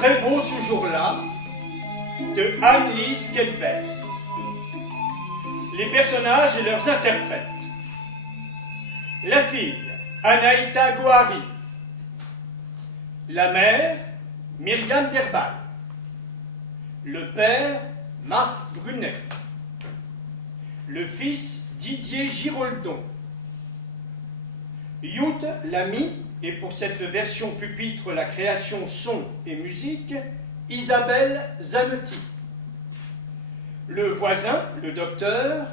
très beau ce jour-là de Anne-Lise Kelpès. Les personnages et leurs interprètes. La fille, Anaïta Gohary. La mère, Myriam Derbal. Le père, Marc Brunet. Le fils, Didier Giroldon. Youth, l'ami, et pour cette version pupitre, la création son et musique, Isabelle Zanetti. Le voisin, le docteur,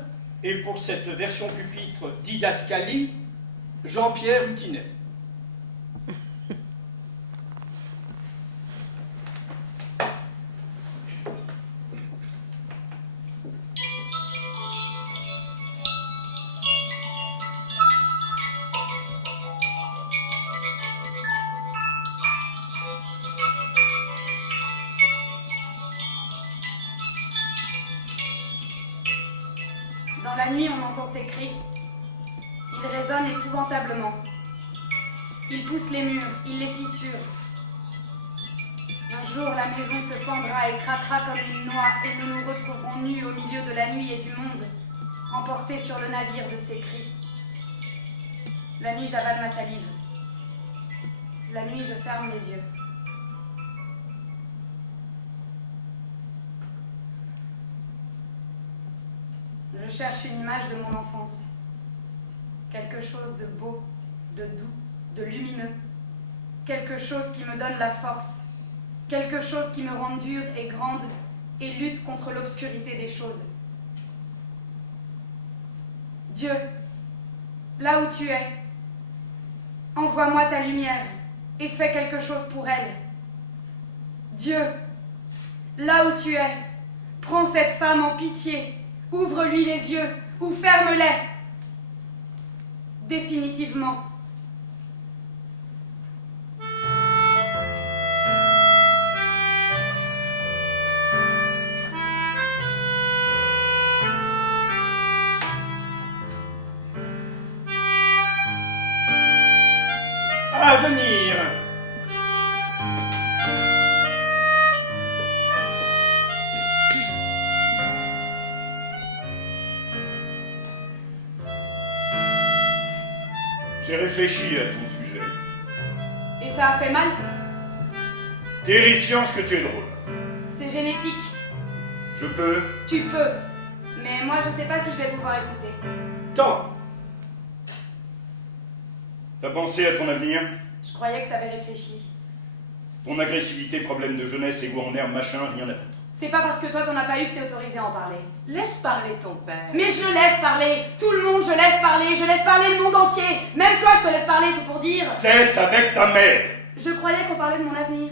et pour cette version pupitre, didascalie, Jean-Pierre Hutinet. Dans la nuit, on entend ces cris. Ils résonnent épouvantablement. Ils poussent les murs, ils les fissurent. Un jour, la maison se fendra et craquera comme une noix, et nous nous retrouverons nus au milieu de la nuit et du monde, emportés sur le navire de ces cris. La nuit, j'avale ma salive. La nuit, je ferme les yeux. Je cherche une image de mon enfance. Quelque chose de beau, de doux, de lumineux. Quelque chose qui me donne la force. Quelque chose qui me rend dure et grande et lutte contre l'obscurité des choses. Dieu, là où tu es, envoie-moi ta lumière et fais quelque chose pour elle. Dieu, là où tu es, prends cette femme en pitié. Ouvre-lui les yeux ou ferme-les. Définitivement. À venir. J'ai réfléchi à ton sujet. Et ça a fait mal? Terrifiant ce que tu es drôle. C'est génétique. Je peux. Tu peux. Mais moi, je sais pas si je vais pouvoir écouter. Tant. T'as pensé à ton avenir? Je croyais que t'avais réfléchi. Ton agressivité, problème de jeunesse, égo en herbe, machin, rien à foutre. C'est pas parce que toi t'en as pas eu que t'es autorisé à en parler. Laisse parler ton père. Mais je le laisse parler. Tout le monde, je laisse parler. Je laisse parler le monde entier. Même toi, je te laisse parler, c'est pour dire... Cesse avec ta mère! Je croyais qu'on parlait de mon avenir.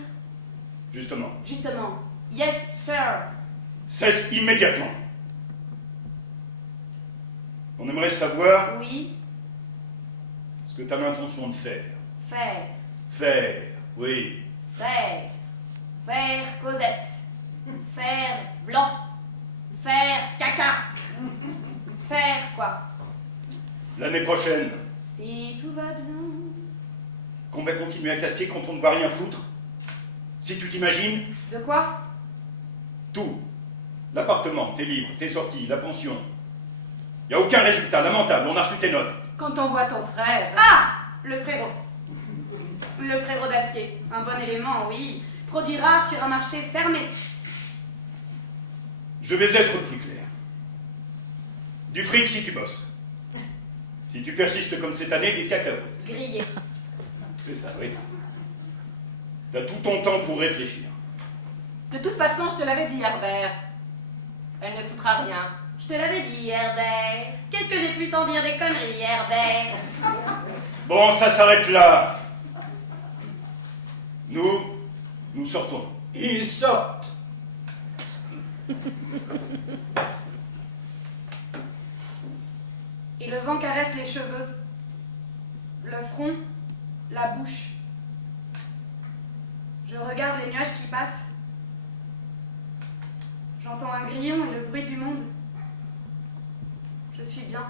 Justement. Justement. Yes, sir. Cesse immédiatement. On aimerait savoir Oui, ce que t'as l'intention de faire. faire. Faire, oui. Faire. Faire Cosette. Faire blanc. Faire caca. Faire quoi? L'année prochaine, Si tout va bien. qu'on va continuer à casquer quand on ne va rien foutre. Si tu t'imagines, De quoi? tout. L'appartement, tes livres, tes sorties, la pension. Il n'y a aucun résultat, lamentable, on a reçu tes notes. Quand on voit ton frère... Ah! Le frérot. Le frérot d'acier. Un bon élément, oui. Produit rare sur un marché fermé. Je vais être plus clair. Du fric si tu bosses. Si tu persistes comme cette année, des cacahuètes. Grillé. C'est ça, oui. T'as tout ton temps pour réfléchir. De toute façon, je te l'avais dit, Herbert. Elle ne foutra rien. Je te l'avais dit, Herbert. Qu'est-ce que j'ai pu t'en dire des conneries, Herbert? Bon, ça s'arrête là. Nous sortons. Ils sortent. Et le vent caresse les cheveux, le front, la bouche. Je regarde les nuages qui passent. J'entends un grillon et le bruit du monde. Je suis bien.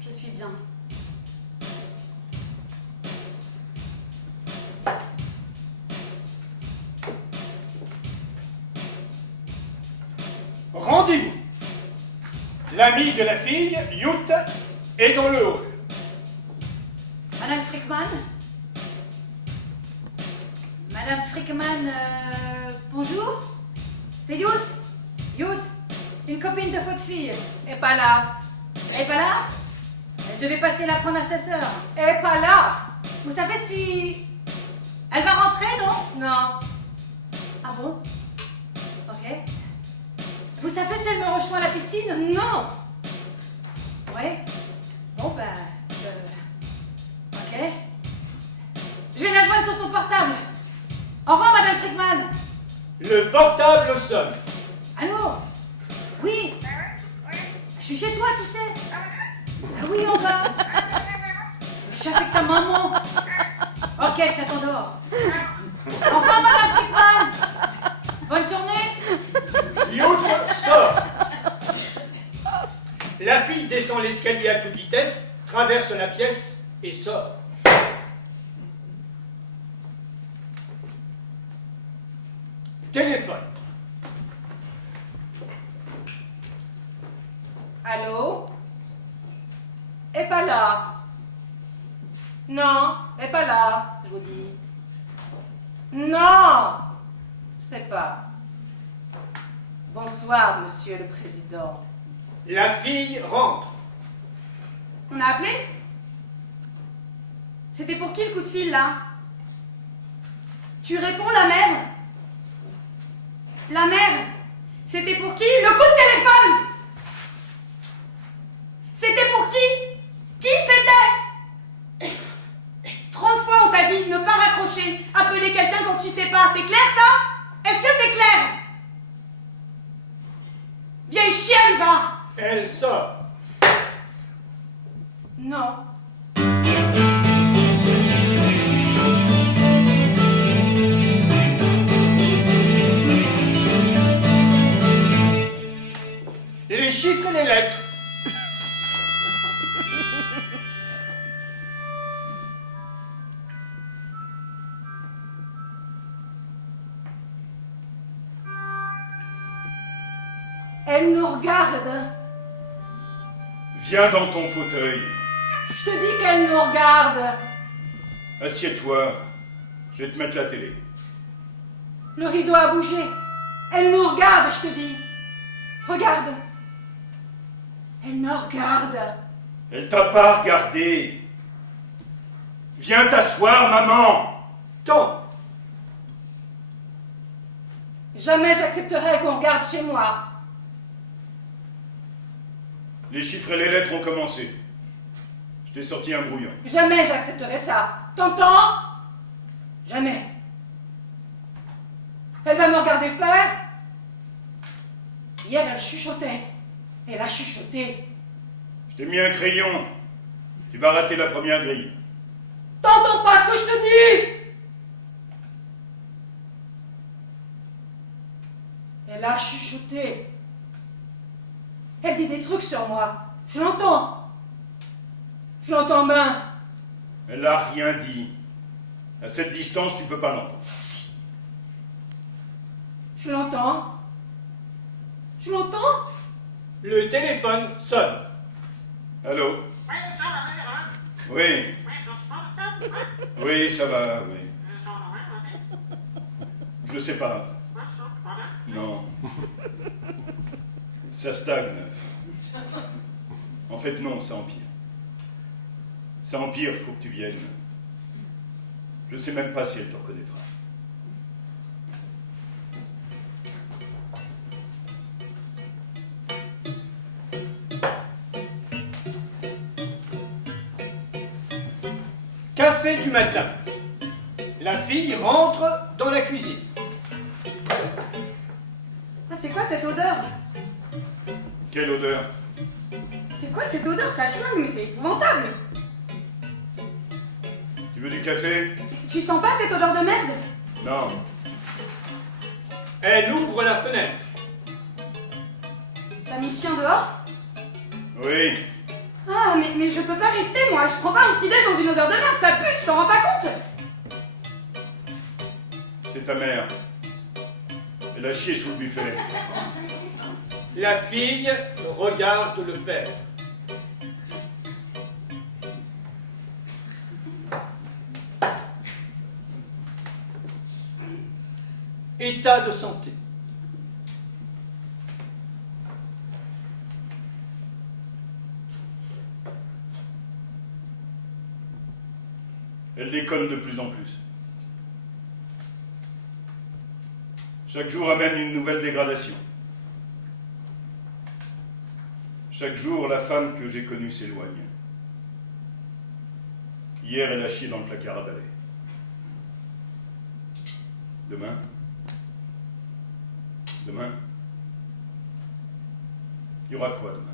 Je suis bien. L'ami de la fille, Youth, est dans le hall. Madame Frickman? Madame Frickman, bonjour? C'est Youth? Youth, une copine de votre fille. Et pas là. Elle est pas là? Elle devait passer la prendre à sa sœur. Et pas là. Vous savez si... Elle va rentrer, non? Non. Ah bon? Ok. Vous savez si elle me rejoint à la piscine? Non. Ouais. Bon, ben... Ok. Je vais la joindre sur son portable. Au revoir, Madame Frickman. Le portable sonne. Allô? Oui? Je suis chez toi, tu sais. Ah oui, en bas. Je suis avec ta maman. Ok, je t'attends dehors. Au revoir, Madame Frickman. Bonne journée. Youth sort. La fille descend l'escalier à toute vitesse, traverse la pièce et sort. Téléphone. Allô? Et pas là. Non, et pas là, je vous dis. Non, c'est pas. Bonsoir, monsieur le président. La fille rentre. On a appelé? C'était pour qui le coup de fil, là? Tu réponds, la mère? La mère? C'était pour qui? Le coup de téléphone! C'était pour qui? Qui c'était? 30 fois on t'a dit ne pas raccrocher, appeler quelqu'un quand tu sais pas. C'est clair ça? Est-ce que c'est clair? Vieille chienne, va! Elle sort. Non. Les chiffres et les lettres. Elle nous regarde. Viens dans ton fauteuil. Je te dis qu'elle nous regarde. Assieds-toi. Je vais te mettre la télé. Le rideau a bougé. Elle nous regarde, je te dis. Regarde. Elle me regarde. Elle t'a pas regardé. Viens t'asseoir, maman. Tant. Jamais j'accepterai qu'on regarde chez moi. Les chiffres et les lettres ont commencé. Je t'ai sorti un brouillon. Jamais j'accepterai ça. T'entends? Jamais. Elle va me regarder faire. Hier, elle chuchotait. Elle a chuchoté. Je t'ai mis un crayon. Tu vas rater la première grille. T'entends pas ce que je te dis? Elle a chuchoté. Elle dit des trucs sur moi. Je l'entends. Je l'entends bien. Elle a rien dit. À cette distance, tu peux pas l'entendre. Je l'entends. Je l'entends. Le téléphone sonne. Allô? Oui. Oui, ça va, oui. Je sais pas. Non. Ça stagne. En fait, non, ça empire. Ça empire, faut que tu viennes. Je sais même pas si elle te reconnaîtra. Café du matin. La fille rentre dans la cuisine. Ah, c'est quoi cette odeur? Quelle odeur? C'est quoi cette odeur? Ça chlingue, mais c'est épouvantable. Tu veux du café? Tu sens pas cette odeur de merde? Non. Elle ouvre la fenêtre. T'as mis le chien dehors? Oui. Ah, mais je peux pas rester, moi. Je prends pas un petit déj dans une odeur de merde, ça pue, tu t'en rends pas compte? C'est ta mère. Elle a chié sous le buffet. La fille regarde le père. État de santé. Elle déconne de plus en plus. Chaque jour amène une nouvelle dégradation. Chaque jour, la femme que j'ai connue s'éloigne. Hier, elle a chié dans le placard à balai. Demain, il y aura quoi demain?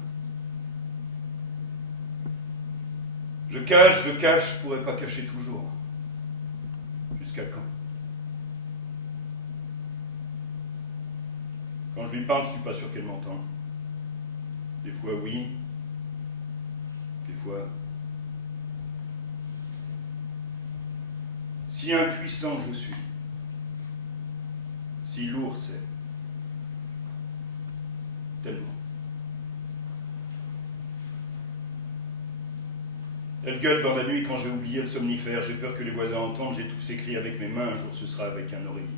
Je cache, je pourrais pas cacher toujours. Jusqu'à quand? Quand je lui parle, je suis pas sûr qu'elle m'entende. Des fois oui, des fois... Si impuissant je suis, si lourd c'est, tellement. Elle gueule dans la nuit quand j'ai oublié le somnifère, j'ai peur que les voisins entendent, j'étouffe ses cris avec mes mains, un jour ce sera avec un oreiller.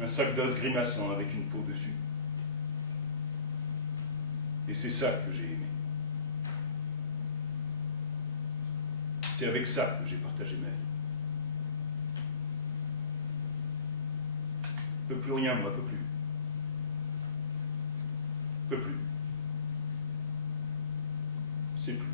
Un sac d'os grimaçant avec une peau dessus. Et c'est ça que j'ai aimé. C'est avec ça que j'ai partagé ma vie. Je peux plus rien, moi, peux plus. Peux plus. C'est plus.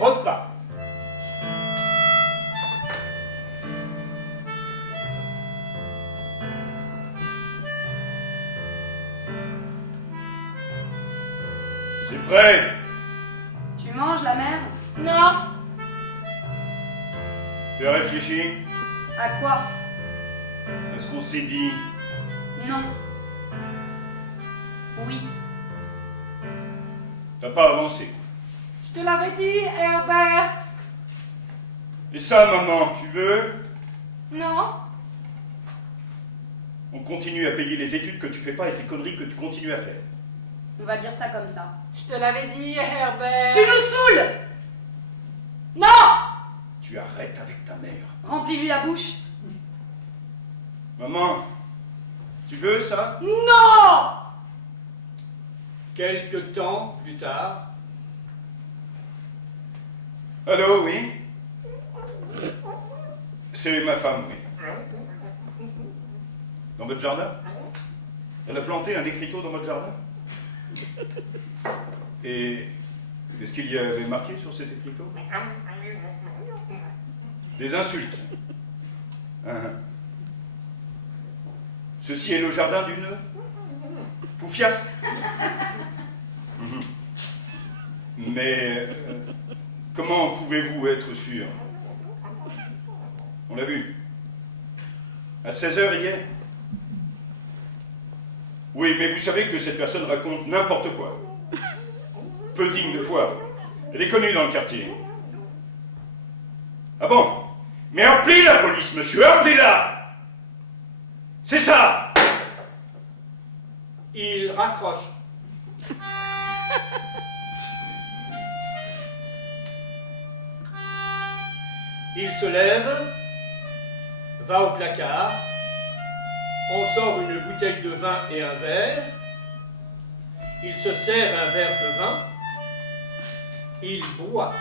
Repas. C'est prêt. Tu manges, la mère? Non. Tu as réfléchi À quoi? à ce qu'on s'est dit? Non. Oui. T'as pas avancé. Je te l'avais dit, Herbert. Et ça, maman, tu veux? Non. On continue à payer les études que tu fais pas et les conneries que tu continues à faire. On va dire ça comme ça. Je te l'avais dit, Herbert. Tu nous saoules! Non. Tu arrêtes avec ta mère. Remplis-lui la bouche. Maman, tu veux ça? Non. Quelque temps plus tard, Allô, oui? C'est ma femme, oui. Dans votre jardin? Elle a planté un écriteau dans votre jardin? Et qu'est-ce qu'il y avait marqué sur cet écriteau? Des insultes. Ceci est le jardin d'une poufiasse. Mais comment pouvez-vous être sûr? On l'a vu. À 16h hier. Oui, mais vous savez que cette personne raconte n'importe quoi. Peu digne de foi. Elle est connue dans le quartier. Ah bon? Mais appelez la police, monsieur, appelez-la! C'est ça! il raccroche. Il se lève, va au placard, en sort une bouteille de vin et un verre. Il se sert un verre de vin. Il boit.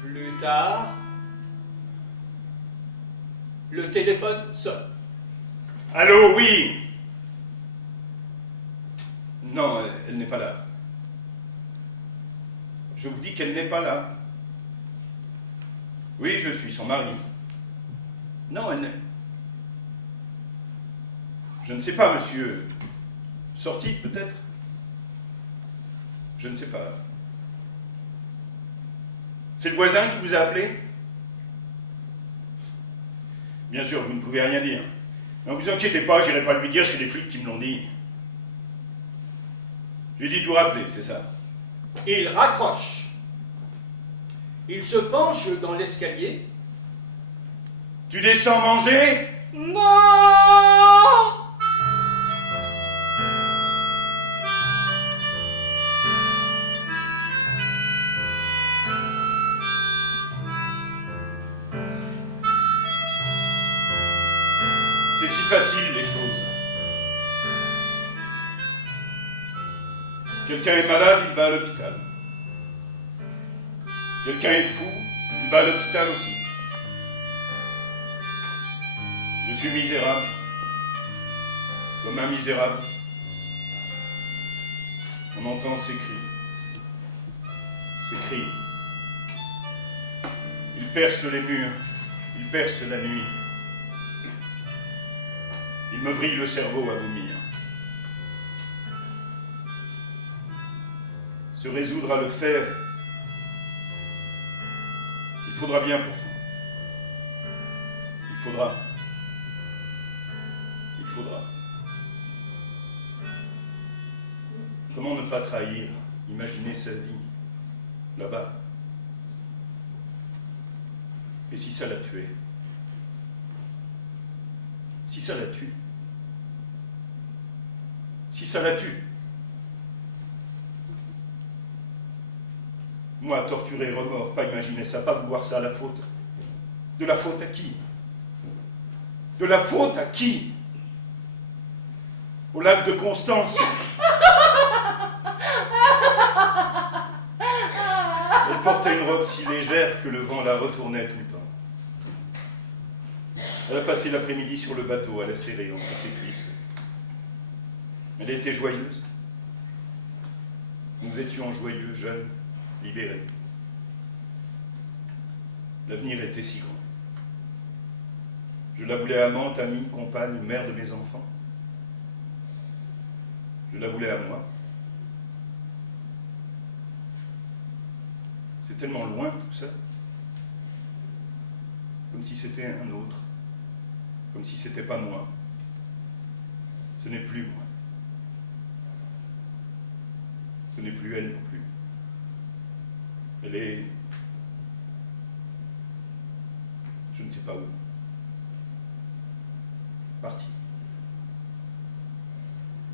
Plus tard, le téléphone sonne. Allô, oui? Non, elle n'est pas là. Je vous dis qu'elle n'est pas là. Oui, je suis son mari. Non, elle ne... Je ne sais pas, monsieur. Sorti, peut-être? Je ne sais pas. C'est le voisin qui vous a appelé? Bien sûr, vous ne pouvez rien dire. Ne vous inquiétez pas, j'irai pas lui dire, c'est les flics qui me l'ont dit. Je lui ai dit de vous rappeler, c'est ça. Il raccroche. Il se penche dans l'escalier. Tu descends manger? Non! C'est si facile, les choses. Quelqu'un est malade, il va à l'hôpital. Quelqu'un est fou, il va à l'hôpital aussi. Je suis misérable, comme un misérable. On entend ces cris. Ces cris. Ils percent les murs, ils percent la nuit. Ils me brillent le cerveau à vomir. Se résoudre à le faire, il faudra bien pourtant. Il faudra. Il faudra. Comment ne pas trahir, imaginer sa vie, là-bas? Et si ça la tuait? Si ça la tue? Si ça la tue? Moi, torturé, remords, pas imaginer ça, pas vouloir ça, la faute. De la faute à qui? De la faute à qui? Au lac de Constance. Elle portait une robe si légère que le vent la retournait tout le temps. Elle a passé l'après-midi sur le bateau, à la serrée entre ses cuisses. Elle était joyeuse. Nous étions joyeux, jeunes, libérés. L'avenir était si grand. Je la voulais amante, amie, compagne, mère de mes enfants. Je la voulais à moi. C'est tellement loin tout ça. Comme si c'était un autre. Comme si c'était pas moi. Ce n'est plus moi. Ce n'est plus elle non plus. Elle est... je ne sais pas où. Partie.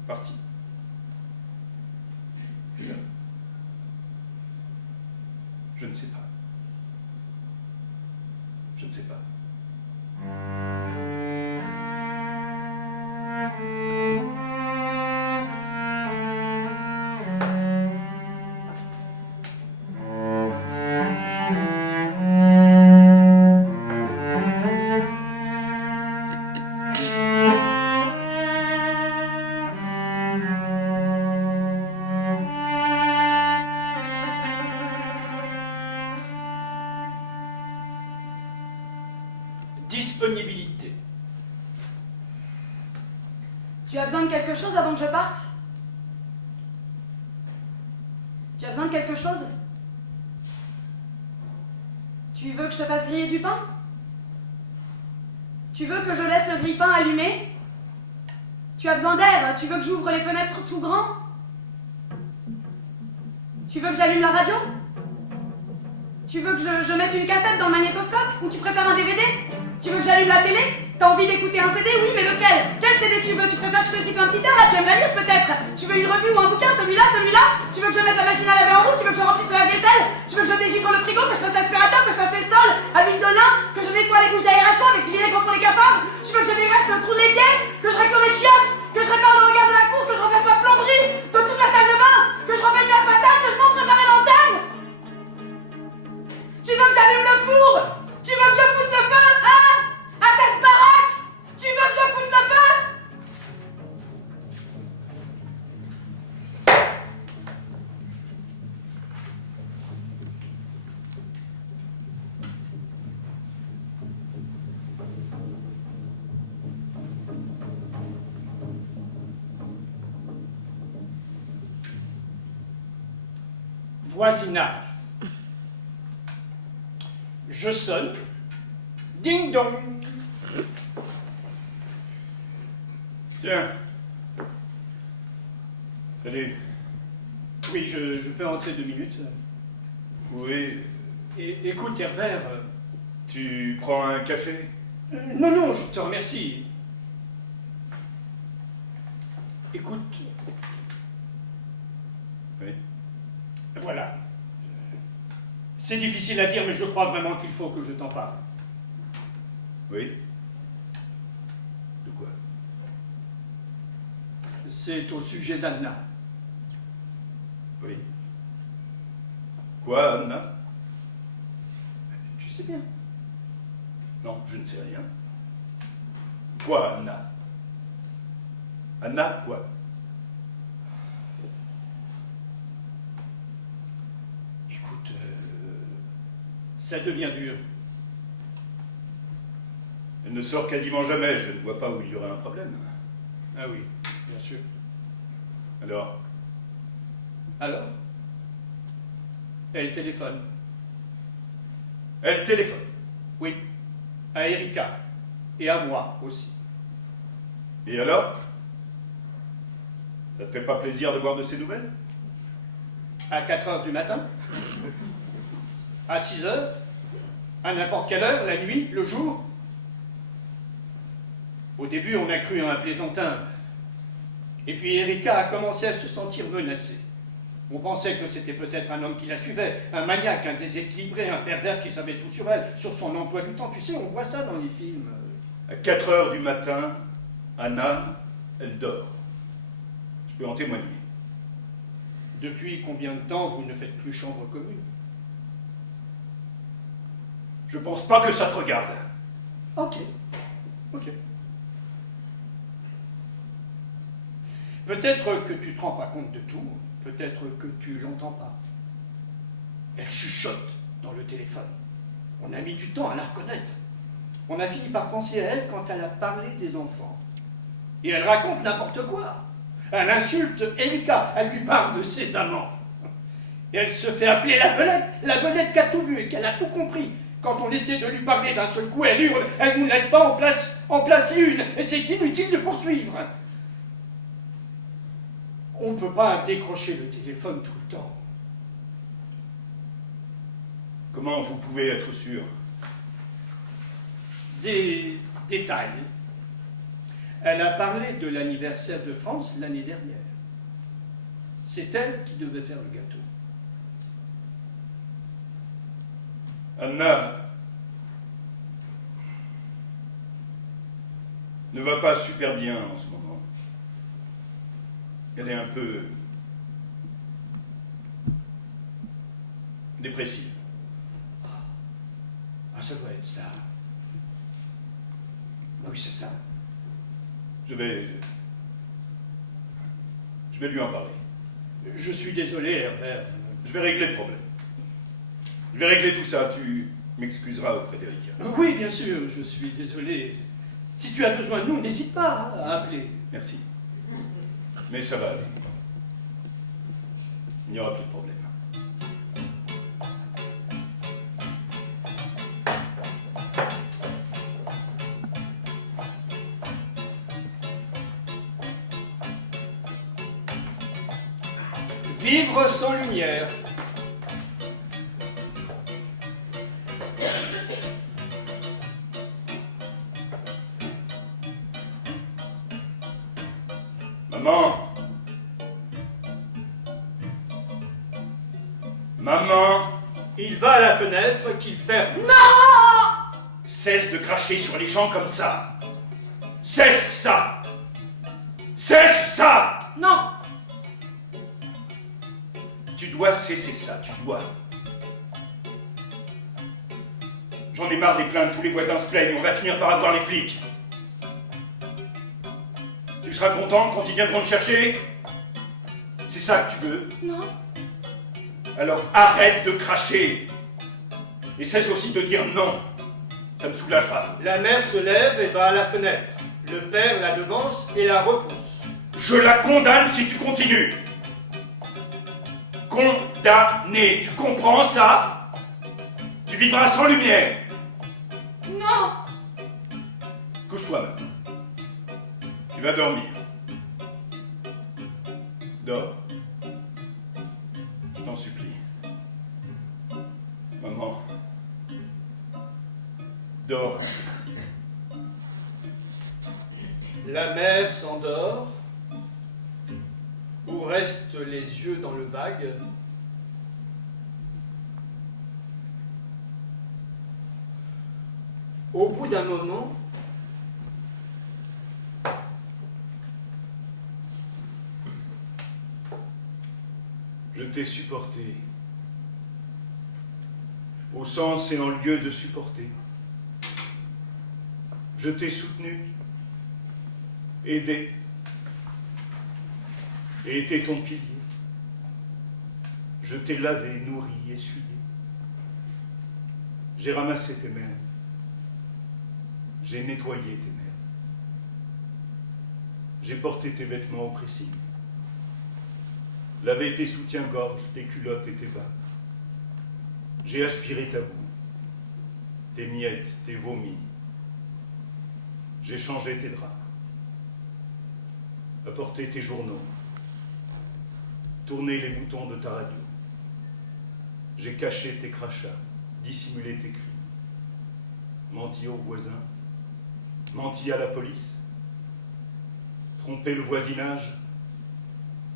Partie. Julien. Je ne sais pas. Je ne sais pas. Disponibilité. Tu as besoin de quelque chose avant que je parte? Tu as besoin de quelque chose? Tu veux que je te fasse griller du pain? Tu veux que je laisse le grille-pain allumé? Tu as besoin d'air? Tu veux que j'ouvre les fenêtres tout grand? Tu veux que j'allume la radio? Tu veux que je mette une cassette dans le magnétoscope? Ou tu préfères un DVD? Tu veux que j'allume la télé? T'as envie d'écouter un CD? Oui, mais lequel? Quel CD tu veux? Tu préfères que je te siffle un petit air? Là, tu aimerais lire peut-être? Tu veux une revue ou un bouquin? Celui-là? Tu veux que je mette la machine à laver en route? Tu veux que je remplisse la vaisselle? Tu veux que je dégivre le frigo? Que je passe l'aspirateur? Que je fasse les sols à l'huile de lin? Que je nettoie les couches d'aération avec du vinaigre pour les cafards? Tu veux que je dégraisse le trou des pieds? Que je récupère les chiottes? Que je répare le regard de la cour? Que je refasse la plomberie de toute la salle de bain? Que je repeigne la façade? Que je monte réparer l'antenne? Tu veux que j'allume le four? Tu veux que je foute le feu? Hein? À cette baraque? Tu veux que je foute le feu? Voisinage. Je sonne. Ding dong. Tiens. Salut. Oui, je peux entrer 2 minutes. Oui. Écoute, Herbert. Tu prends un café? Non, non, je te remercie. Écoute. Oui. Voilà. C'est difficile à dire, mais je crois vraiment qu'il faut que je t'en parle. Oui. De quoi? C'est au sujet d'Anna. Oui. Quoi, Anna? Tu sais bien. Non, je ne sais rien. Quoi, Anna? Anna, quoi? Écoute, ça devient dur. Elle ne sort quasiment jamais, je ne vois pas où il y aurait un problème. Ah oui, bien sûr. Alors? Alors? Elle téléphone. Elle téléphone. Oui, à Erika. Et à moi aussi. Et alors? Ça te fait pas plaisir de voir de ces nouvelles? À 4 heures du matin. À 6 heures. À n'importe quelle heure, la nuit, le jour. Au début, on a cru à un plaisantin. Et puis Erika a commencé à se sentir menacée. On pensait que c'était peut-être un homme qui la suivait, un maniaque, un déséquilibré, un pervers qui savait tout sur elle, sur son emploi du temps. Tu sais, on voit ça dans les films. À 4 heures du matin, Anna, elle dort. Je peux en témoigner. Depuis combien de temps vous ne faites plus chambre commune? Je pense pas que ça te regarde. Ok. Ok. Peut-être que tu te rends pas compte de tout, peut-être que tu l'entends pas. Elle chuchote dans le téléphone. On a mis du temps à la reconnaître. On a fini par penser à elle quand elle a parlé des enfants. Et elle raconte n'importe quoi. Elle insulte Erika, elle lui parle de ses amants. Et elle se fait appeler la belette qui a tout vu et qui a tout compris. Quand on essaie de lui parler d'un seul coup, elle hurle, elle ne nous laisse pas en placer une, et c'est inutile de poursuivre. On ne peut pas décrocher le téléphone tout le temps. Comment vous pouvez être sûr? Des détails. Elle a parlé de l'anniversaire de France l'année dernière. C'est elle qui devait faire le gâteau. Anna ne va pas super bien en ce moment. Elle est un peu dépressive. Ah, ça doit être ça. Oui, c'est ça. Je vais lui en parler. Je suis désolé, Herbert. Je vais régler le problème. Je vais régler tout ça. Tu m'excuseras auprès d'Erika. Oui, bien sûr, je suis désolé. Si tu as besoin de nous, n'hésite pas à appeler. Merci. Mais ça va aller. Il n'y aura plus de problème. Vivre sans lumière. Maman! Maman! Il va à la fenêtre qu'il ferme. Non! Cesse de cracher sur les gens comme ça! Cesse ça! Cesse ça! Non! Tu dois cesser ça, tu dois. J'en ai marre des plaintes, tous les voisins se plaignent, on va finir par avoir les flics. Tu seras content quand ils viendront te chercher? C'est ça que tu veux? Non? Alors arrête de cracher. Et cesse aussi de dire non. Ça me soulagera. La mère se lève et va à la fenêtre. Le père la devance et la repousse. Je la condamne si tu continues. condamné. Tu comprends ça? Tu vivras sans lumière. Non! Couche-toi maintenant. Tu vas dormir. Dors. Je t'en supplie. Maman. Dors. La mère s'endort, ou restent les yeux dans le vague. Au bout d'un moment, Je t'ai supporté. Au sens et en lieu de supporter. Je t'ai soutenu, aidé, et été ton pilier. Je t'ai lavé, nourri, essuyé. J'ai ramassé tes mains. J'ai nettoyé tes mains. J'ai porté tes vêtements au pressing. Lavé tes soutiens-gorge, tes culottes et tes bas. J'ai aspiré ta boue, tes miettes, tes vomis. J'ai changé tes draps, apporté tes journaux, tourné les boutons de ta radio. J'ai caché tes crachats, dissimulé tes cris, menti aux voisins, menti à la police, trompé le voisinage,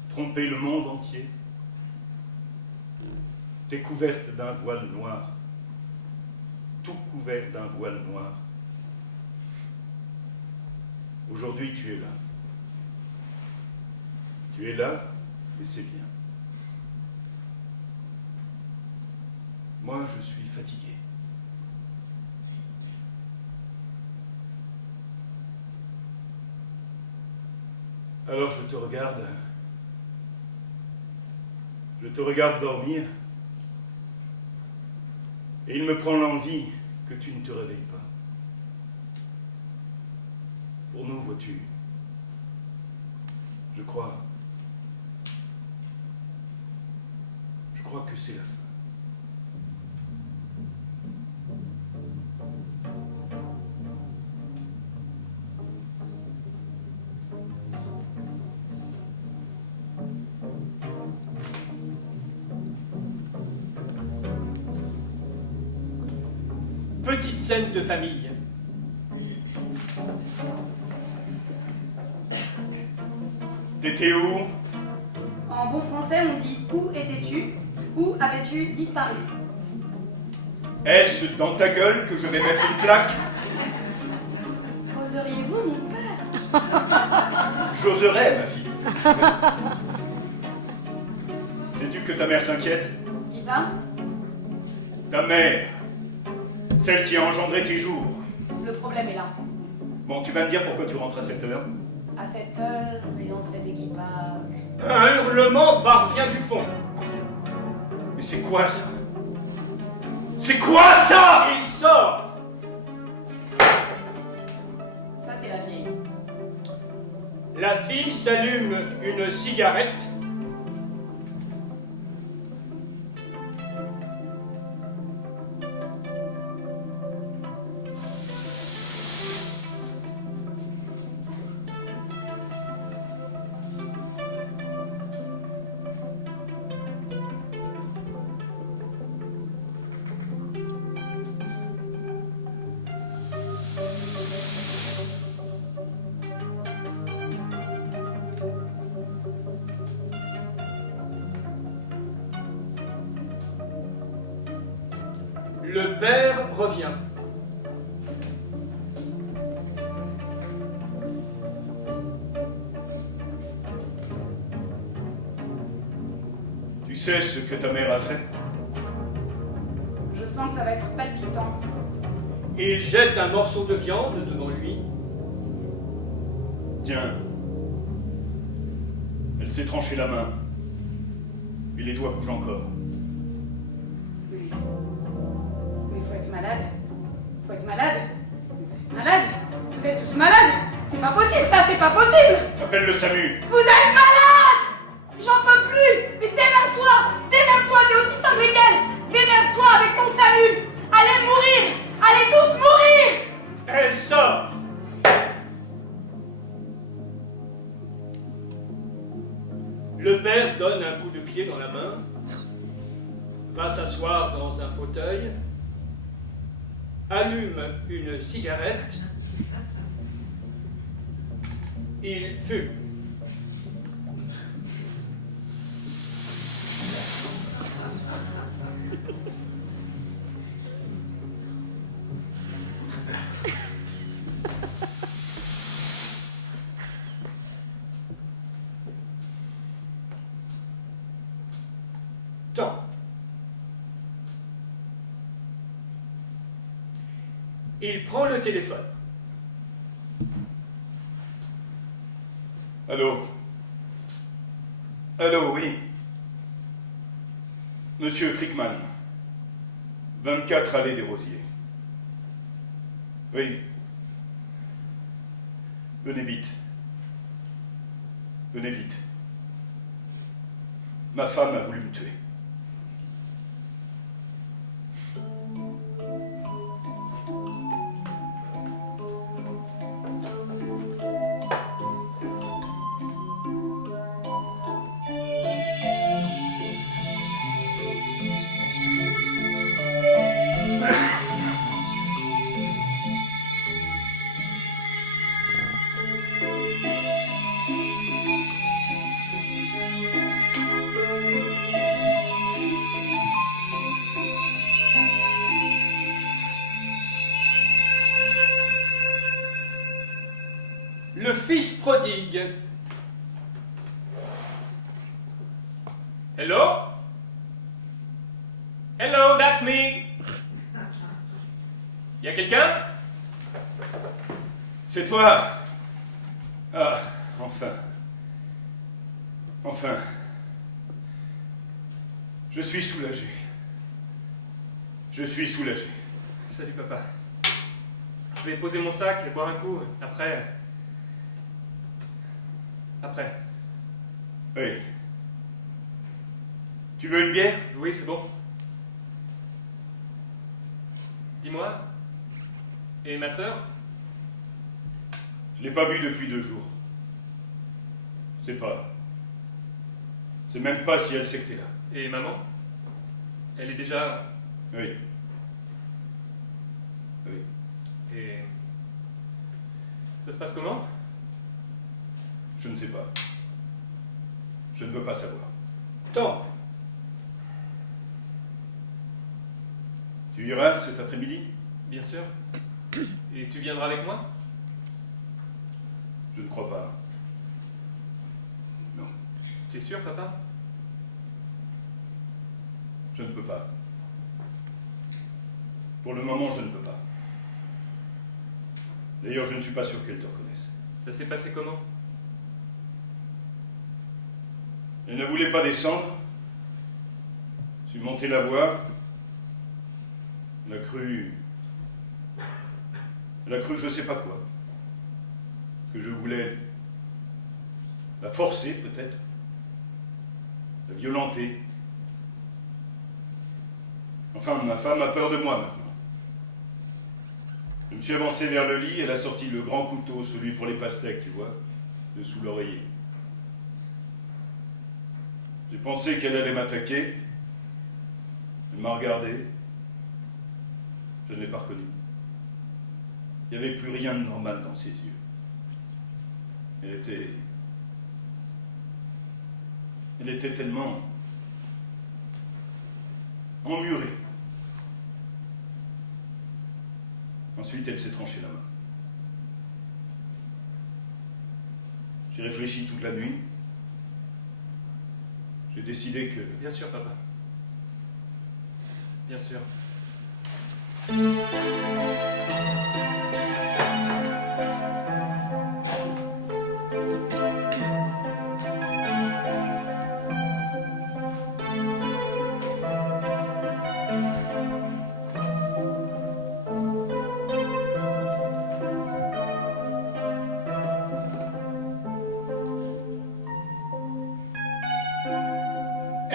trompé le monde entier. T'es couverte d'un voile noir, tout couvert d'un voile noir. Aujourd'hui, tu es là. Tu es là, et c'est bien. Moi, je suis fatigué. Alors je te regarde. Je te regarde dormir. Et il me prend l'envie que tu ne te réveilles pas. Pour nous, vois-tu, je crois que c'est la fin. petite scène de famille. T'étais où? En bon français, on dit où étais-tu? Où avais-tu disparu? Est-ce dans ta gueule que je vais mettre une claque? Oseriez-vous, mon père? J'oserais, ma fille. Sais-tu que ta mère s'inquiète? Qui ça? Ta mère, celle qui a engendré tes jours. Le problème est là. Bon, tu vas me dire pourquoi tu rentres à cette heure? À cette heure et dans cet équipage. Un hurlement parvient du fond. Mais c'est quoi ça? C'est quoi ça? Il sort. Ça, c'est la vieille. La fille s'allume une cigarette. Le père revient. Tu sais ce que ta mère a fait? Je sens que ça va être palpitant. Il jette un morceau de viande devant lui. Tiens. Elle s'est tranchée la main. Et les doigts bougent encore. Mais il faut être malade. Faut être malade. Vous êtes malade. Vous êtes tous malades. C'est pas possible, ça, c'est pas possible. Appelle le SAMU. Vous êtes malade. J'en peux plus. Mais démerde-toi. t'es aussi cinglé qu'elle. Démerde-toi avec ton salut. Allez mourir. Allez tous mourir. Elle sort. Le père donne un coup de pied dans la main, va s'asseoir dans un fauteuil, allume une cigarette, il fume. Temps. Il prend le téléphone. Allô? Allô, oui. Monsieur Frickman, 24 allée des Rosiers. Oui. Venez vite. Venez vite. Ma femme a voulu me tuer. Le fils prodigue. Hello? Hello, that's me. Y a quelqu'un? C'est toi? Ah, enfin. Enfin. Je suis soulagé. Je suis soulagé. Salut papa. Je vais poser mon sac et boire un coup. Après. Oui. Tu veux une bière? Oui, c'est bon. Dis-moi. Et ma sœur? Je l'ai pas vue depuis 2 jours. C'est même pas si elle sait que t'es là. Et maman? Elle est déjà... Oui. Oui. Et... ça se passe comment? Je ne sais pas. Je ne veux pas savoir. Temps. Tu iras cet après-midi? Bien sûr. Et tu viendras avec moi? Je ne crois pas. Non, Tu es sûr, papa? je ne peux pas. Pour le moment, je ne peux pas. D'ailleurs, je ne suis pas sûr qu'elle te reconnaisse. Ça s'est passé comment? Elle ne voulait pas descendre. Je suis monté la voir. Elle a cru je ne sais pas quoi. Que je voulais la forcer, peut-être. La violenter. Enfin, ma femme a peur de moi maintenant. Je me suis avancé vers le lit, elle a sorti le grand couteau, celui pour les pastèques, tu vois, de sous l'oreiller. J'ai pensé qu'elle allait m'attaquer. Elle m'a regardé. Je ne l'ai pas reconnue. Il n'y avait plus rien de normal dans ses yeux. Elle était tellement emmurée. Ensuite, elle s'est tranchée la main. J'ai réfléchi toute la nuit. J'ai décidé que... Bien sûr, papa. Bien sûr.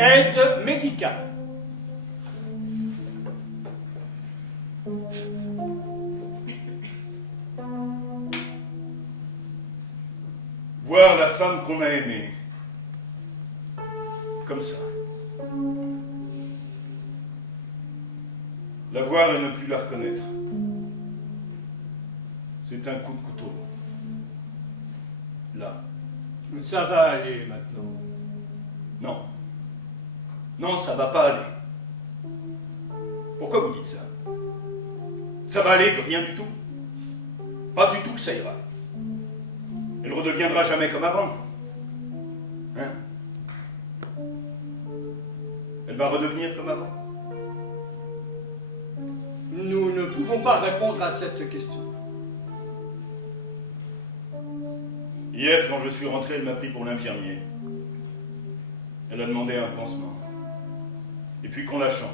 Aide médicale. qu'on a aimé. Comme ça. La voir et ne plus la reconnaître. C'est un coup de couteau. Là. Ça va aller maintenant. Non. Non, ça va pas aller. Pourquoi vous dites ça? Ça va aller que rien du tout. Pas du tout que ça ira. Elle redeviendra jamais comme avant. Hein? Elle va redevenir comme avant. Nous ne pouvons pas répondre à cette question. Hier, quand je suis rentré, elle m'a pris pour l'infirmier. Elle a demandé un pansement. Et puis qu'on la change.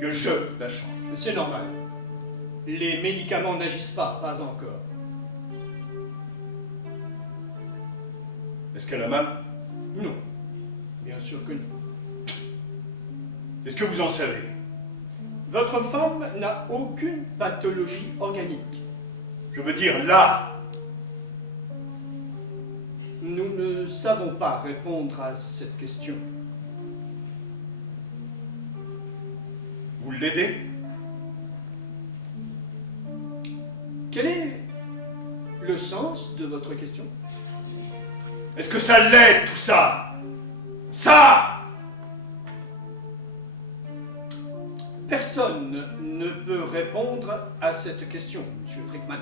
Que je la change. C'est normal. Les médicaments n'agissent pas encore. Est-ce qu'elle a mal? Non. Bien sûr que non. Est-ce que vous en savez? Votre femme n'a aucune pathologie organique. Je veux dire là. Nous ne savons pas répondre à cette question. Vous l'aidez? Quel est le sens de votre question? Est-ce que ça l'aide, tout ça? Ça! Personne ne peut répondre à cette question, Monsieur Frickman.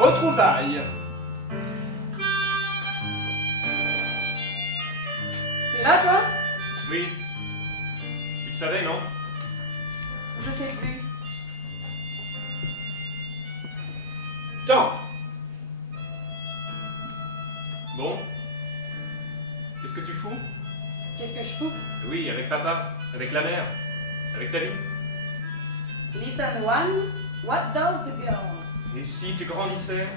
Retrouvailles. T'es là, toi? Oui. Tu le savais, non? Je sais plus. Temps. Bon. Qu'est-ce que tu fous? Qu'est-ce que je fous? Oui, avec papa, avec la mère, avec ta vie. Listen one, what does the girl? Et si tu grandissais?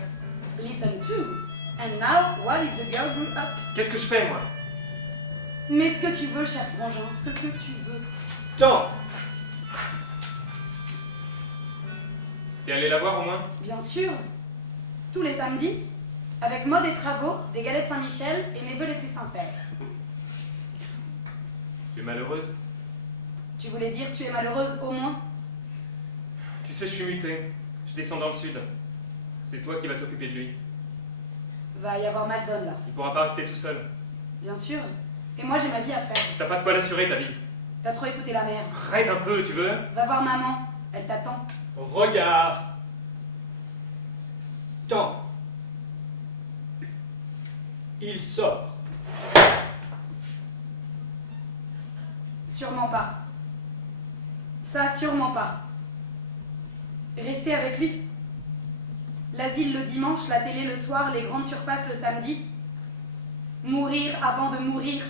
Listen two, and now what if the girl grew up? Qu'est-ce que je fais, moi? Mais ce que tu veux, cher frangin, ce que tu veux. Temps. T'es allé la voir au moins? Bien sûr, tous les samedis, avec mode et travaux, des galettes Saint-Michel et mes vœux les plus sincères. Tu es malheureuse? Tu voulais dire tu es malheureuse au moins? Tu sais, je suis muté. Je descends dans le sud. C'est toi qui vas t'occuper de lui. Va y avoir Maldon là. Il pourra pas rester tout seul. Bien sûr. Et moi j'ai ma vie à faire. T'as pas de quoi l'assurer, ta vie. T'as trop écouté la mère. Arrête un peu, tu veux? Va voir maman, elle t'attend. Regard. Temps. Il sort. Sûrement pas. Ça, sûrement pas. Rester avec lui. L'asile le dimanche, la télé le soir, les grandes surfaces le samedi. Mourir avant de mourir.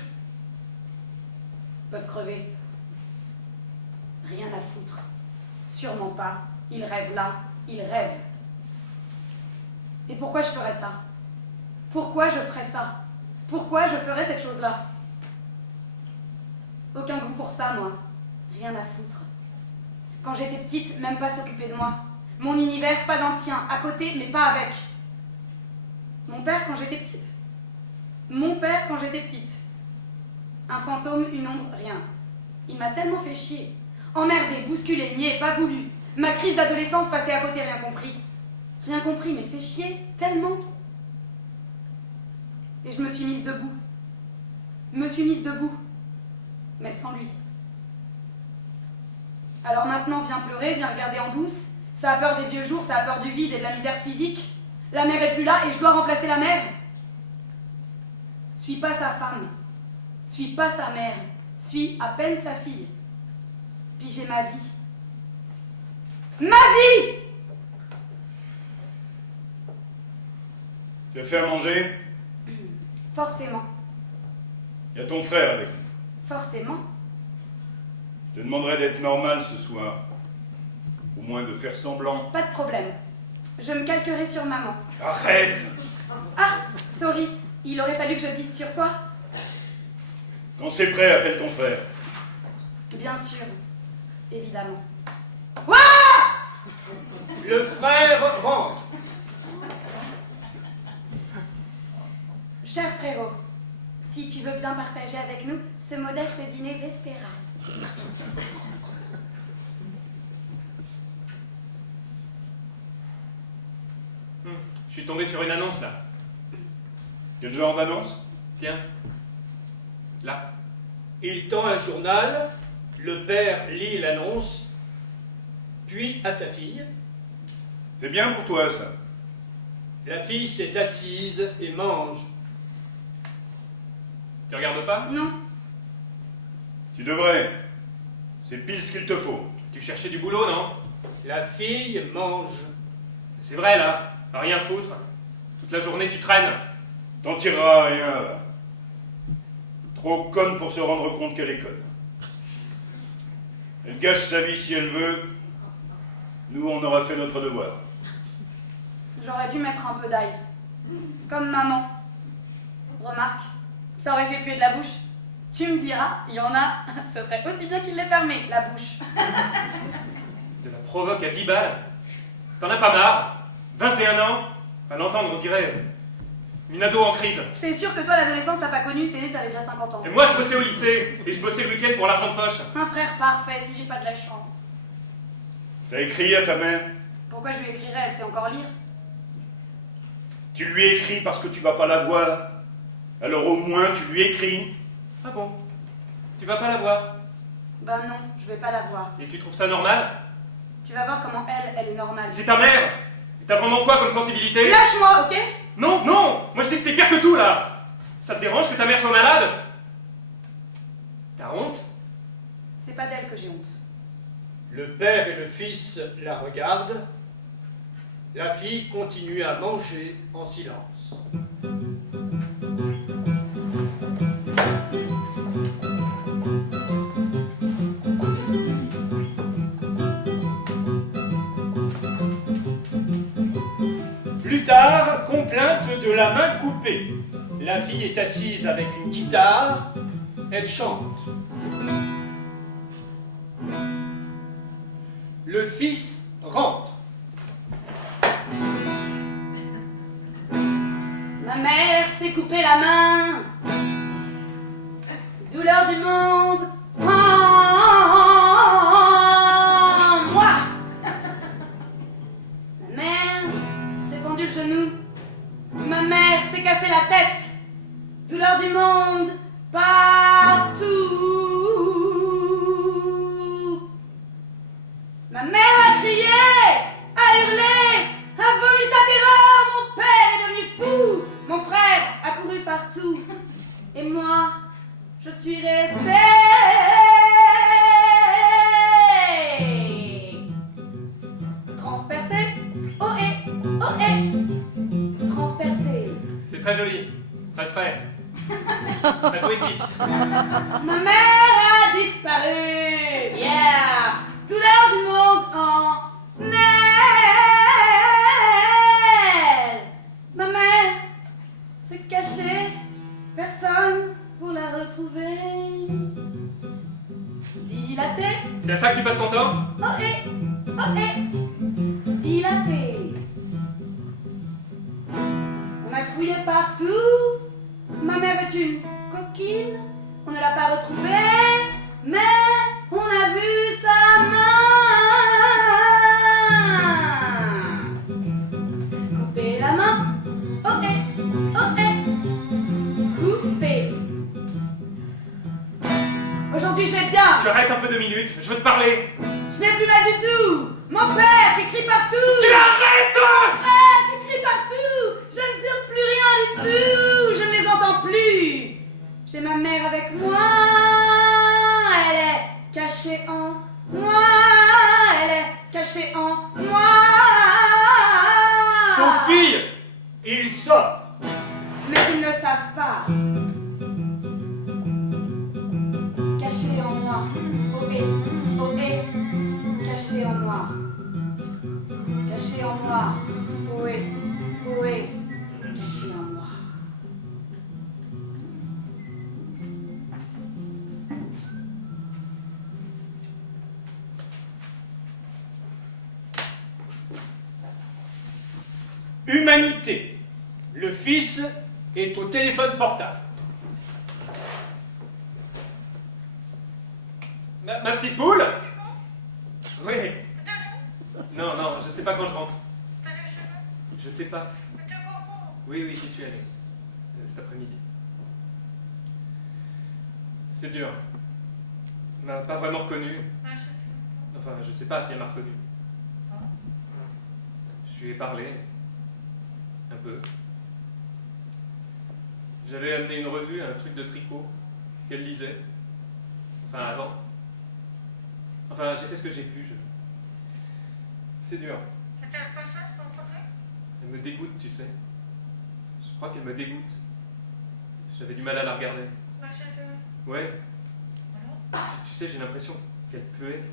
Peuvent crever. Rien à foutre. Sûrement pas. Il rêve là, il rêve. Et pourquoi je ferais ça? Pourquoi je ferais ça? Pourquoi je ferais cette chose-là? Aucun goût pour ça, moi. Rien à foutre. Quand j'étais petite, même pas s'occuper de moi. Mon univers, pas dans le sien, à côté, mais pas avec. Mon père quand j'étais petite. Mon père quand j'étais petite. Un fantôme, une ombre, rien. Il m'a tellement fait chier. Emmerdé, bousculé, nié, pas voulu. Ma crise d'adolescence passée à côté, rien compris. Rien compris, mais fait chier tellement. Et je me suis mise debout. Me suis mise debout. Mais sans lui. Alors maintenant, viens pleurer, viens regarder en douce. Ça a peur des vieux jours, ça a peur du vide et de la misère physique. La mère est plus là et je dois remplacer la mère. Suis pas sa femme. Suis pas sa mère. Suis à peine sa fille. Puis j'ai ma vie. Ma vie! Tu as fait à manger? Forcément. Il y a ton frère avec nous. Forcément. Je te demanderai d'être normal ce soir. Au moins de faire semblant. Pas de problème. Je me calquerai sur maman. Arrête! Ah, sorry. Il aurait fallu que je dise sur toi. Quand c'est prêt, appelle ton frère. Bien sûr. Évidemment. Le frère rentre. Cher frérot, si tu veux bien partager avec nous ce modeste dîner vespéral. Je suis tombé sur une annonce là. Quel genre d'annonce? Tiens. Là. Il tend un journal, le père lit l'annonce, puis à sa fille. C'est bien pour toi, ça. La fille s'est assise et mange. Tu regardes pas? Non, Tu devrais. C'est pile ce qu'il te faut. Tu cherchais du boulot, non? La fille mange. C'est vrai là. À rien foutre. Toute la journée tu traînes. T'en tireras rien, là. Trop conne pour se rendre compte qu'elle est conne. Elle gâche sa vie si elle veut. Nous, on aura fait notre devoir. j'aurais dû mettre un peu d'ail. Comme maman. Remarque, ça aurait fait puer de la bouche. Tu me diras, il y en a, ça serait aussi bien qu'il les fermait, la bouche. De la provoque à 10 balles. T'en as pas marre? 21 ans? À l'entendre, on dirait une ado en crise. C'est sûr que toi, l'adolescence, t'as pas connu, t'es né, t'avais déjà 50 ans. Et moi, je bossais au lycée. Et je bossais le week-end pour l'argent de poche. Un frère parfait, si j'ai pas de la chance. T'as écrit à ta mère? Pourquoi je lui écrirais, elle sait encore lire? Tu lui écris parce que tu vas pas la voir. Alors au moins, tu lui écris. Ah bon? Tu vas pas la voir? Ben non, je vais pas la voir. Et tu trouves ça normal? Tu vas voir comment elle est normale. C'est ta mère! Et t'as vraiment quoi comme sensibilité? Lâche-moi, ok? Non, non! Moi je dis que t'es pire que tout là! Ça te dérange que ta mère soit malade? T'as honte? C'est pas d'elle que j'ai honte. Le père et le fils la regardent. La fille continue à manger en silence. Plus tard, complainte de la main coupée. La fille est assise avec une guitare. Elle chante. Le fils rentre. Ma mère s'est coupé la main. Douleur du monde. Moi. Ma mère s'est fendu le genou. Ma mère s'est cassé la tête. Douleur du monde partout. Ma mère a crié, a hurlé, a vomi sa terreur. Mon père est devenu fou. Mon frère a couru partout. Et moi, je suis restée transpercée. Oh eh, transpercée. C'est très joli. Très fait. Très poétique. Ma mère a disparu. Yeah. Douleur du monde en elle. Ma mère s'est cachée. Personne pour la retrouver. Dilatée. C'est à ça que tu passes ton temps? Oh eh, dilatée. On a fouillé partout. Ma mère est une coquine. On ne l'a pas retrouvée, mais on a vu sa main. Couper la main. Oh eh, couper. Aujourd'hui, je vais bien. Tu arrêtes un peu 2 minutes, je veux te parler. Je n'ai plus mal du tout. Mon père qui crie partout. Tu arrêtes, toi! Mon frère qui crie partout. Je ne sens plus rien du tout. Je ne les entends plus. J'ai ma mère avec moi. Elle est cachée en moi. Elle est cachée en moi. Ton fille! Il sort. Mais ils ne le savent pas. moi. Ohé, ohé, caché en moi. Caché en moi. Ohé, ohé, caché en moi. Humanité. Le fils est au téléphone portable. Ma petite boule? Oui. Non, non, je sais pas quand je rentre. Je sais pas. Oui, oui, j'y suis allé. Cet après-midi. C'est dur. Elle m'a pas vraiment reconnu. Enfin, je sais pas si elle m'a reconnu. Je lui ai parlé. Un peu. J'avais amené une revue, un truc de tricot, qu'elle lisait. Enfin, avant. Enfin, j'ai fait ce que j'ai pu. C'est dur. Elle me dégoûte, tu sais. Je crois qu'elle me dégoûte. J'avais du mal à la regarder. Ouais. Tu sais, j'ai l'impression qu'elle puait.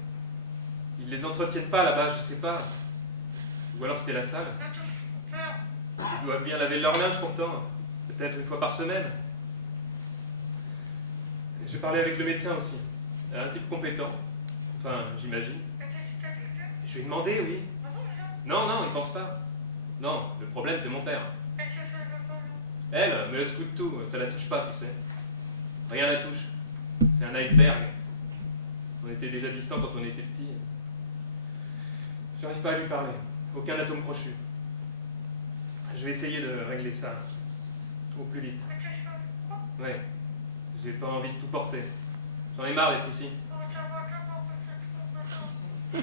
Ils les entretiennent pas là-bas, je sais pas. Ou alors c'était la salle. Ils doivent bien laver leur linge pourtant. Peut-être une fois par semaine. J'ai parlé avec le médecin aussi. Un type compétent. Enfin, j'imagine. Je lui ai demandé, oui. Non, non, il pense pas. Non, le problème c'est mon père. Elle, mais elle se fout de tout. Ça la touche pas, tu sais. Rien la touche. C'est un iceberg. On était déjà distants quand on était petits. Je n'arrive pas à lui parler. Aucun atome crochu. Je vais essayer de régler ça. Au plus vite. Ouais. J'ai pas envie de tout porter. J'en ai marre d'être ici. Tu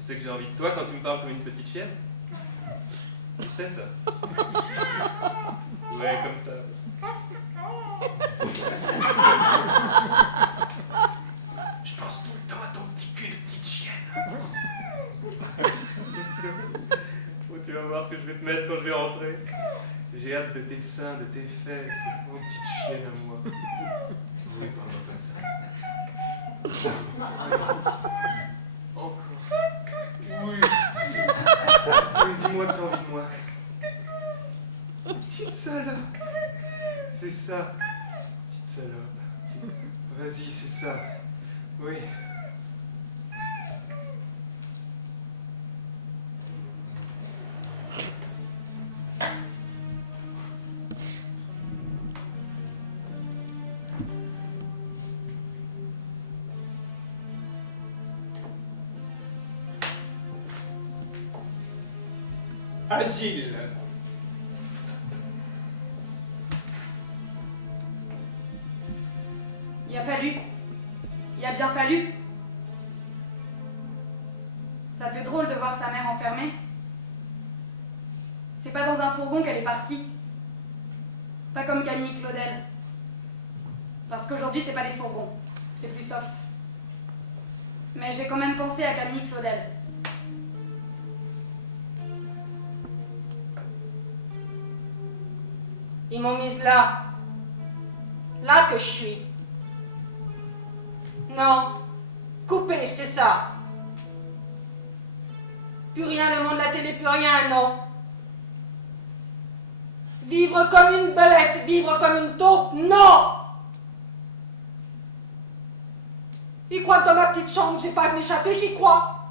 sais que j'ai envie de toi quand tu me parles comme une petite chienne? Tu sais ça? Ouais, comme ça. Je pense tout le temps à ton petit cul de petite chienne. Oh, tu vas voir ce que je vais te mettre quand je vais rentrer. J'ai hâte de tes seins, de tes fesses. Oh, petite chienne à moi. Oui, pardon, comme ça. Encore. Oui. Oui, dis-moi que t'as envie de moi. Petite salope. C'est ça. Petite salope. Vas-y, c'est ça. Oui. Asile. Il a fallu. Il a bien fallu. Ça fait drôle de voir sa mère enfermée. C'est pas dans un fourgon qu'elle est partie. Pas comme Camille Claudel. Parce qu'aujourd'hui, c'est pas des fourgons. C'est plus soft. Mais j'ai quand même pensé à Camille Claudel. Ils m'ont mise là. Là que je suis. Non. Coupé, c'est ça. Plus rien, le monde de la télé, plus rien, non. Vivre comme une belette, vivre comme une taupe, non. Ils croient que dans ma petite chambre, j'ai pas à m'échapper, qui croient?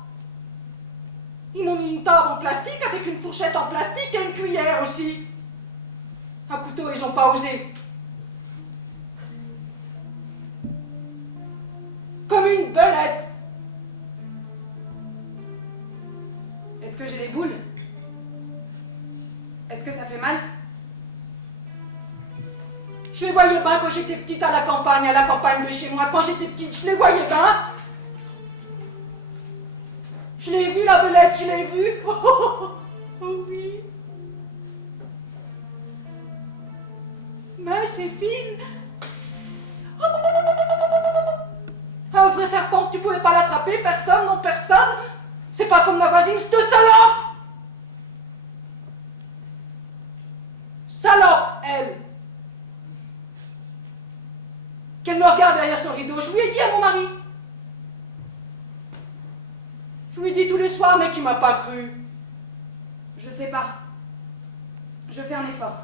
Ils m'ont mis une table en plastique avec une fourchette en plastique et une cuillère aussi. Un couteau, ils n'ont pas osé. Comme une belette. Est-ce que j'ai les boules? Est-ce que ça fait mal? Je les voyais bien quand j'étais petite à la campagne de chez moi. Quand j'étais petite, je les voyais bien. Je l'ai vue, la belette, je l'ai vue. Oh oui. Mais c'est fine. Un vrai serpent, tu pouvais pas l'attraper, personne, non personne. C'est pas comme ma voisine, cette salope. Salope, elle. Qu'elle me regarde regarde derrière son rideau. Je lui ai dit à mon mari. Je lui dis tous les soirs, mais qui m'a pas cru. Je sais pas. Je fais un effort.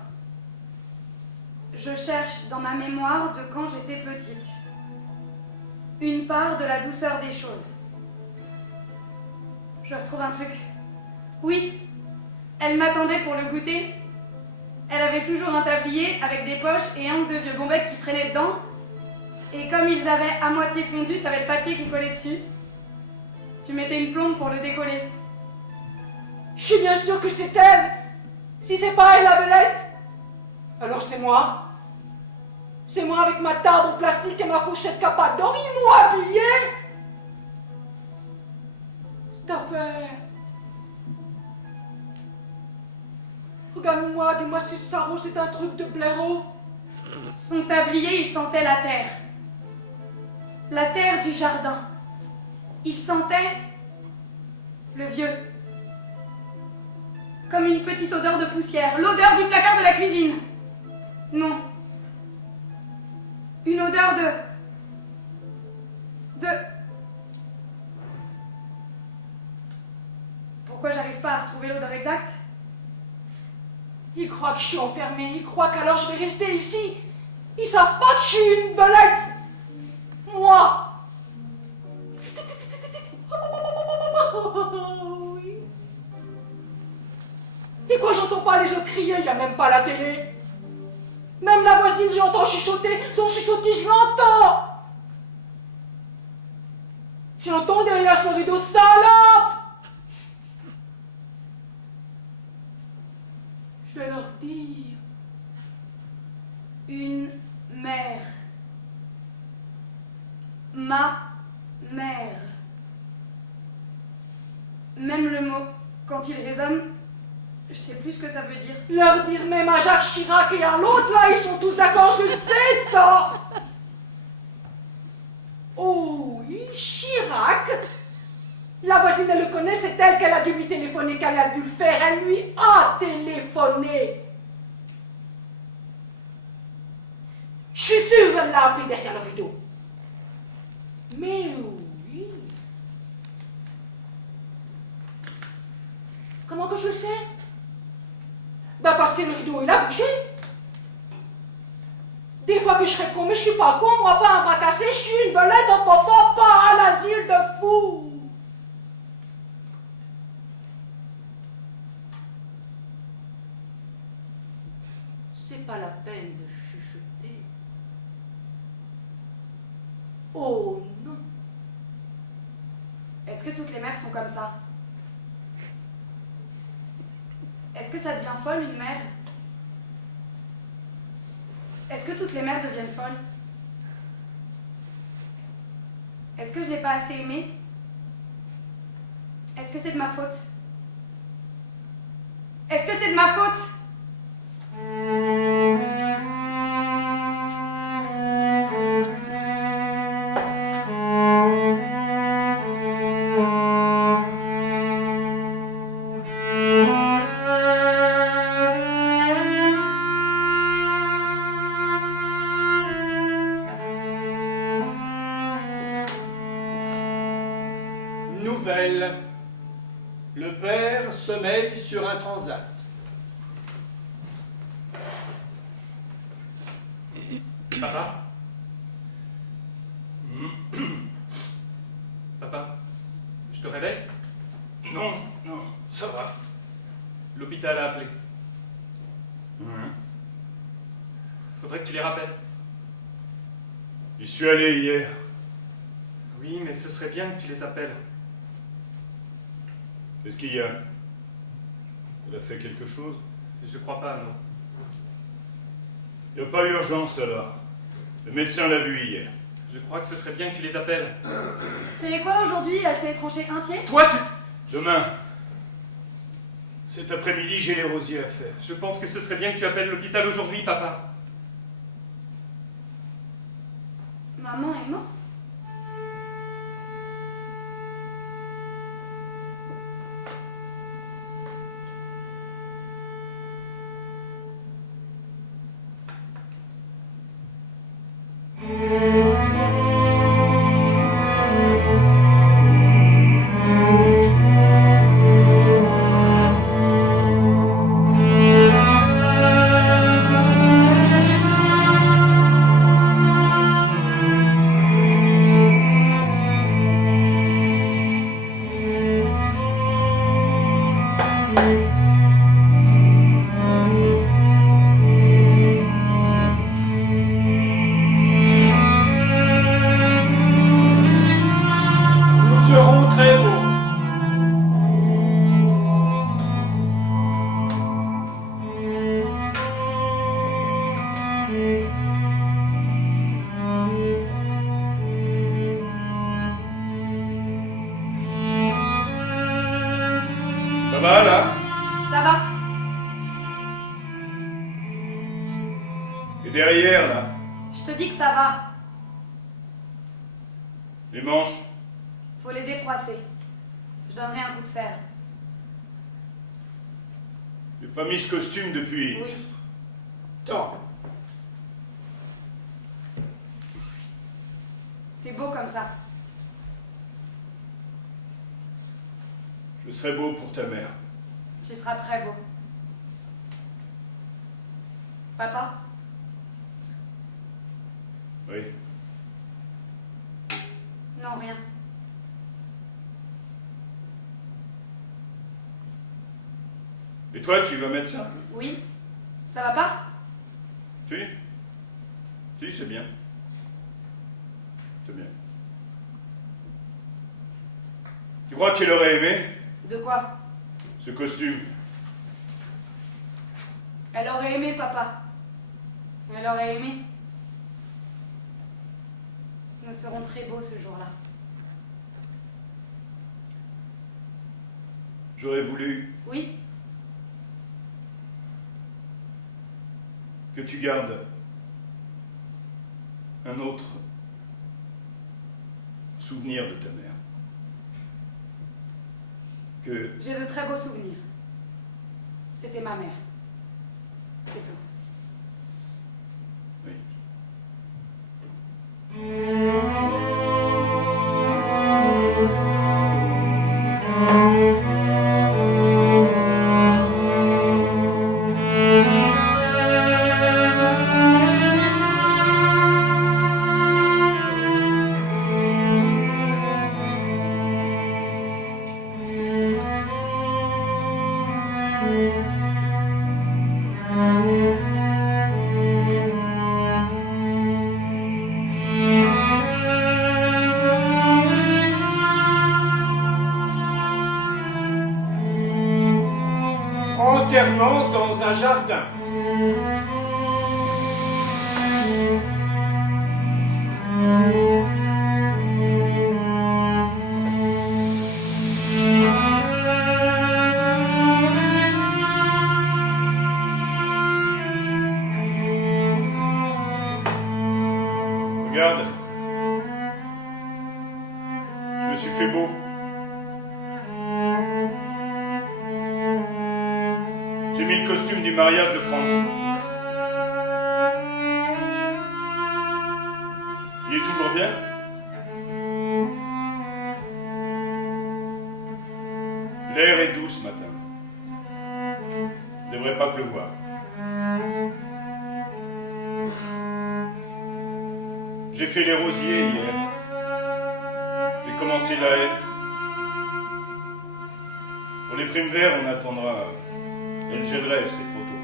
Je cherche dans ma mémoire de quand j'étais petite une part de la douceur des choses. Je retrouve un truc. Oui, elle m'attendait pour le goûter. Elle avait toujours un tablier avec des poches et un ou deux vieux bombecs qui traînaient dedans. Et comme ils avaient à moitié fondu, t'avais le papier qui collait dessus. Tu mettais une plombe pour le décoller. Je suis bien sûre que c'est elle. Si c'est pas elle, la belette, alors c'est moi. C'est moi avec ma table en plastique et ma fourchette capable d'or. Ils m'ont habillé. Cette affaire. Regarde-moi, dis-moi si ça c'est un truc de blaireau. Son tablier, il sentait la terre. La terre du jardin. Il sentait le vieux. Comme une petite odeur de poussière. L'odeur du placard de la cuisine. Non. Une odeur de... Pourquoi j'arrive pas à retrouver l'odeur exacte? Ils croient que je suis enfermée. Ils croient qu'alors je vais rester ici. Ils savent pas que je suis une belette. Moi. Oui. Et quoi, j'entends pas les autres crier, il n'y a même pas la télé. Même la voisine, je l'entends chuchoter, son chuchotis, je l'entends. Je l'entends derrière son rideau, salope. Je vais leur dire. Une mère. Ma mère. Même le mot, quand il résonne, je sais plus ce que ça veut dire. Leur dire même à Jacques Chirac et à l'autre, là, ils sont tous d'accord, je le sais, ça. Oh oui, Chirac. La voisine, elle le connaît, c'est elle qu'elle a dû lui téléphoner, qu'elle a dû le faire. Elle lui a téléphoné. Je suis sûre qu'elle l'a appelé derrière le rideau. Mais oui. Comment que je le sais? Ben parce que le rideau, il a bougé. Des fois que je serais con, mais je suis pas con, moi, pas un bras cassé, je suis une belette, oh, papa, pas à l'asile de fous. C'est pas la peine de chuchoter. Oh non. Est-ce que toutes les mères sont comme ça? Est-ce que ça devient folle, une mère? Est-ce que toutes les mères deviennent folles? Est-ce que je l'ai pas assez aimée? Est-ce que c'est de ma faute? Est-ce que c'est de ma faute? Nouvelle. Le père sommeille sur un transat. Papa? Papa? Je te réveille? Non, non, ça va. L'hôpital a appelé. Faudrait que tu les rappelles. J'y suis allé hier. Oui, mais ce serait bien que tu les appelles. Qu'est-ce qu'il y a? Elle a fait quelque chose? Je crois pas, non. Il n'y a pas urgence alors. Le médecin l'a vu hier. Je crois que ce serait bien que tu les appelles. C'est quoi aujourd'hui? Elle s'est étranchée un pied? Toi, Demain. Cet après-midi, j'ai les rosiers à faire. Je pense que ce serait bien que tu appelles l'hôpital aujourd'hui, papa. Maman est morte. va, là? Ça va? Et derrière, là? Je te dis que ça va. Les manches? Faut les défroisser. Je donnerai un coup de fer. J'ai pas mis ce costume depuis... Oui. Tant. T'es beau comme ça. Je serais beau pour ta mère. Tu seras très beau. Papa? Oui. Non, rien. Et toi, tu vas mettre ça? Oui? Ça va pas? Si. Si, c'est bien. C'est bien. Tu crois qu'il aurait aimé De quoi? ce costume? Elle aurait aimé, papa. Elle aurait aimé. Nous serons très beaux ce jour-là. J'aurais voulu Oui? que tu gardes un autre souvenir de ta mère. Que J'ai de très beaux souvenirs. C'était ma mère. C'est tout. oui. Enterrement dans un jardin. Regarde. Je me suis fait beau. J'ai mis le costume du mariage de France. Il est toujours bien? L'air est doux ce matin. Il ne devrait pas pleuvoir. J'ai fait les rosiers hier. J'ai commencé la haie. Pour les primes verts, on attendra. Elle gèlerait cette photo.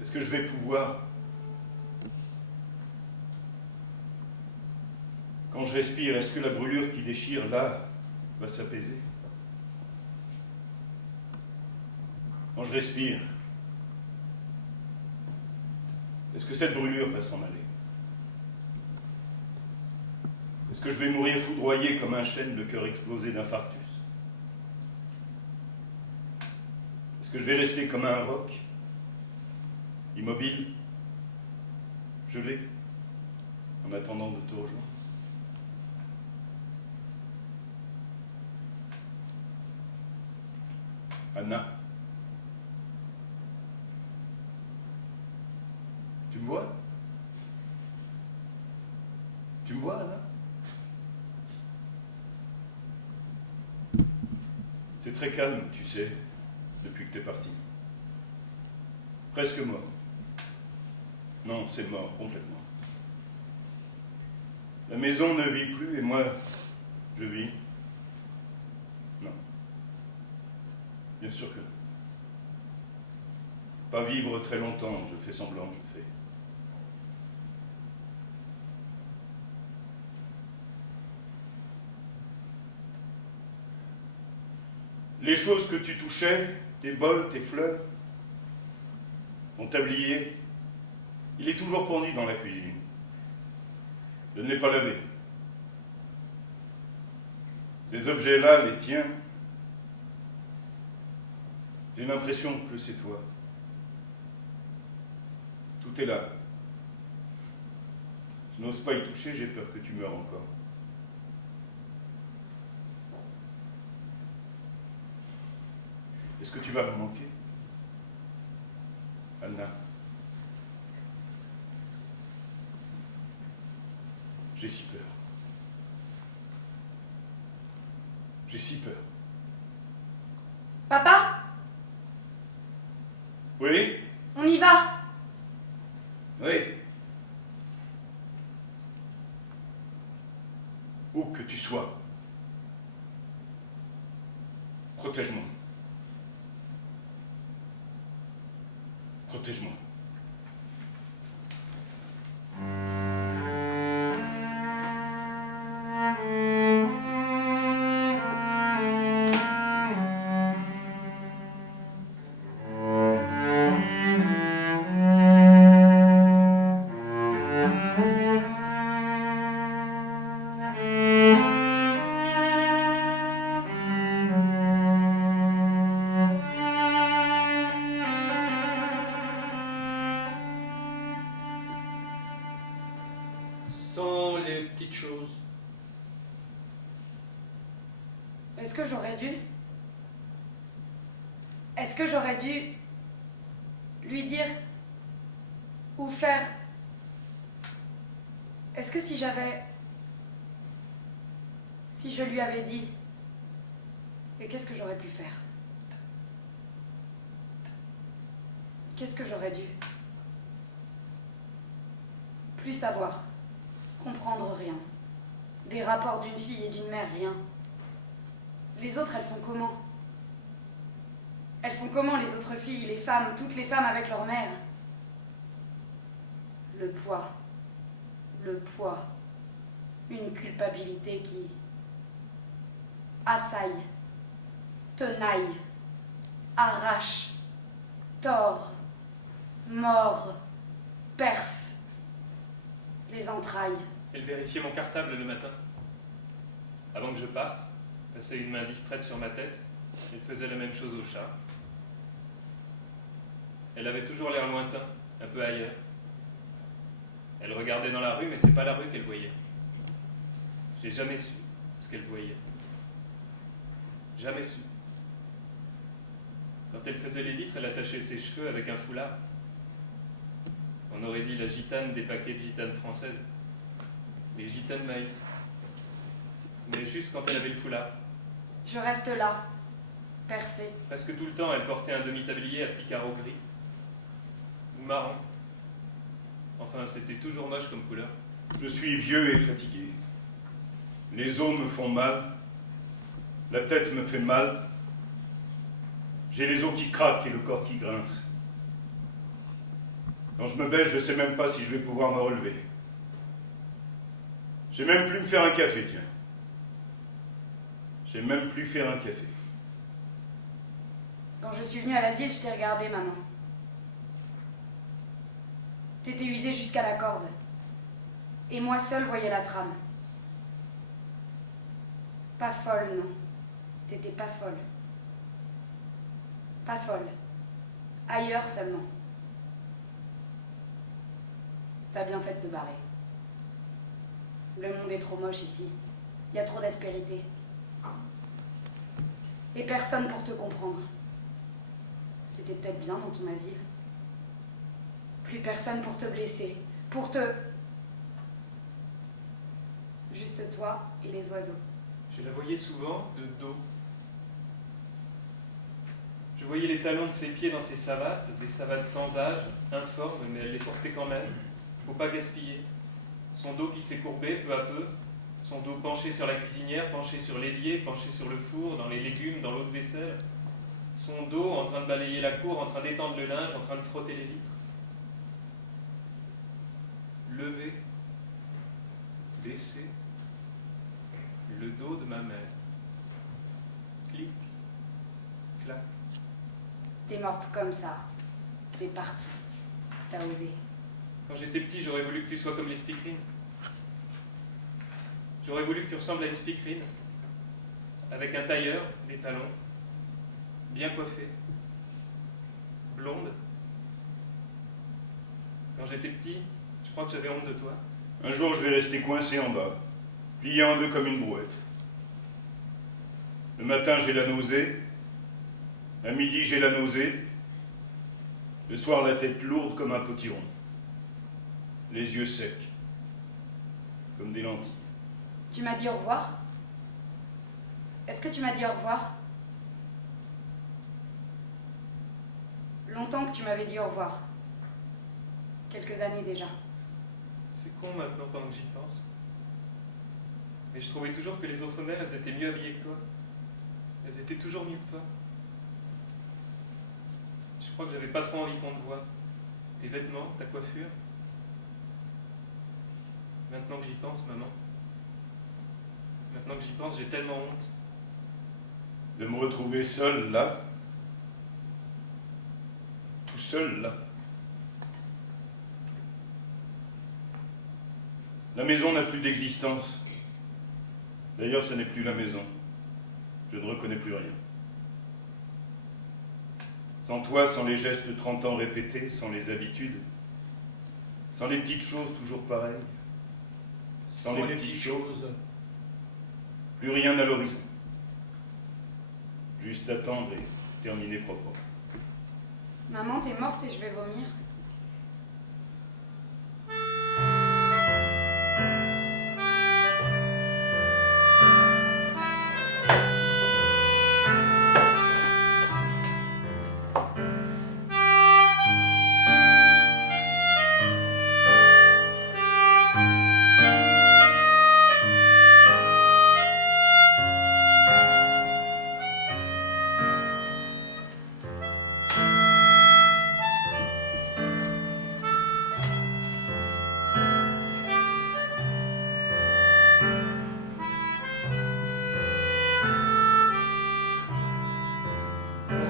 Est-ce que je vais pouvoir, quand je respire, est-ce que la brûlure qui déchire là va s'apaiser? Quand je respire, est-ce que cette brûlure va s'en aller? Est-ce que je vais mourir foudroyé comme un chêne, le cœur explosé d'infarctus? Est-ce que je vais rester comme un roc, immobile, gelé, en attendant de te rejoindre? Anna, tu me vois? Tu me vois, Anna? C'est très calme, tu sais, depuis que t'es parti. Presque mort. Non, c'est mort, complètement. La maison ne vit plus et moi, je vis. Non. Bien sûr que non. Pas vivre très longtemps, je fais semblant, je fais. Les choses que tu touchais, tes bols, tes fleurs, ton tablier, il est toujours pourri dans la cuisine. Je ne l'ai pas lavé. Ces objets-là, les tiens, j'ai l'impression que c'est toi. Tout est là. Je n'ose pas y toucher, j'ai peur que tu meures encore. Est-ce que tu vas me manquer, Anna? J'ai si peur. J'ai si peur. Papa, Oui? on y va. Oui. Où que tu sois, protège-moi. Protège-moi. Sans les petites choses. Est-ce que j'aurais dû? Est-ce que j'aurais dû lui dire ou faire? Est-ce que si je lui avais dit, et qu'est-ce que j'aurais pu faire? Qu'est-ce que j'aurais dû? Plus savoir, comprendre rien. Des rapports d'une fille et d'une mère, rien. Les autres, elles font comment? Elles font comment, les autres filles, les femmes, toutes les femmes avec leur mère? Le poids. Une culpabilité qui assaille, tenaille, arrache, tord, mord, perce les entrailles. Elle vérifiait mon cartable le matin. Avant que je parte, passait une main distraite sur ma tête. Elle faisait la même chose au chat. Elle avait toujours l'air lointain, un peu ailleurs. Elle regardait dans la rue, mais c'est pas la rue qu'elle voyait. J'ai jamais su ce qu'elle voyait. Jamais su. Quand elle faisait les vitres, elle attachait ses cheveux avec un foulard. On aurait dit la gitane des paquets de gitanes françaises. Les gitanes maïs. Mais juste quand elle avait le foulard. Je reste là, percée. Presque tout le temps, elle portait un demi-tablier à petits carreaux gris. Ou marron. Enfin, c'était toujours moche comme couleur. Je suis vieux et fatigué. Les os me font mal. La tête me fait mal. J'ai les os qui craquent et le corps qui grince. Quand je me baisse, je ne sais même pas si je vais pouvoir me relever. J'ai même plus me faire un café, tiens. J'ai même plus faire un café. Quand je suis venue à l'asile, je t'ai regardé, maman. T'étais usée jusqu'à la corde. Et moi seule voyais la trame. Pas folle, non. T'étais pas folle. Pas folle. Ailleurs seulement. T'as bien fait de te barrer. Le monde est trop moche ici. Il y a trop d'aspérité. Et personne pour te comprendre. T'étais peut-être bien dans ton asile. Plus personne pour te blesser. Pour te... Juste toi et les oiseaux. Je la voyais souvent de dos. Je voyais les talons de ses pieds dans ses savates, des savates sans âge, informes, mais elle les portait quand même. Faut pas gaspiller. Son dos qui s'est courbé peu à peu, son dos penché sur la cuisinière, penché sur l'évier, penché sur le four, dans les légumes, dans l'eau de vaisselle. Son dos en train de balayer la cour, en train d'étendre le linge, en train de frotter les vitres. Levé, baissé, le dos de ma mère. Clic, clac. T'es morte comme ça. T'es partie. T'as osé. Quand j'étais petit, j'aurais voulu que tu sois comme les speakerines. J'aurais voulu que tu ressembles à une speakerine. avec un tailleur, des talons, bien coiffée, blonde. Quand j'étais petit, je crois que j'avais honte de toi. Un jour, je vais rester coincé en bas, plié en deux comme une brouette. Le matin, j'ai la nausée. À midi, j'ai la nausée. Le soir, la tête lourde comme un potiron. Les yeux secs, comme des lentilles. Tu m'as dit au revoir? Est-ce que tu m'as dit au revoir? Longtemps que tu m'avais dit au revoir. Quelques années déjà. C'est con maintenant pendant que j'y pense. Mais je trouvais toujours que les autres mères, elles étaient mieux habillées que toi. Elles étaient toujours mieux que toi. Je crois que j'avais pas trop envie qu'on te voie. Tes vêtements, ta coiffure. Maintenant que j'y pense, maman. Maintenant que j'y pense, j'ai tellement honte. De me retrouver seul là. Tout seul là. La maison n'a plus d'existence. D'ailleurs, ce n'est plus la maison. Je ne reconnais plus rien. Sans toi, sans les gestes 30 ans répétés, sans les habitudes, sans les petites choses toujours pareilles, sans les petites choses, plus rien à l'horizon. Juste attendre et terminer propre. Maman, t'es morte et je vais vomir.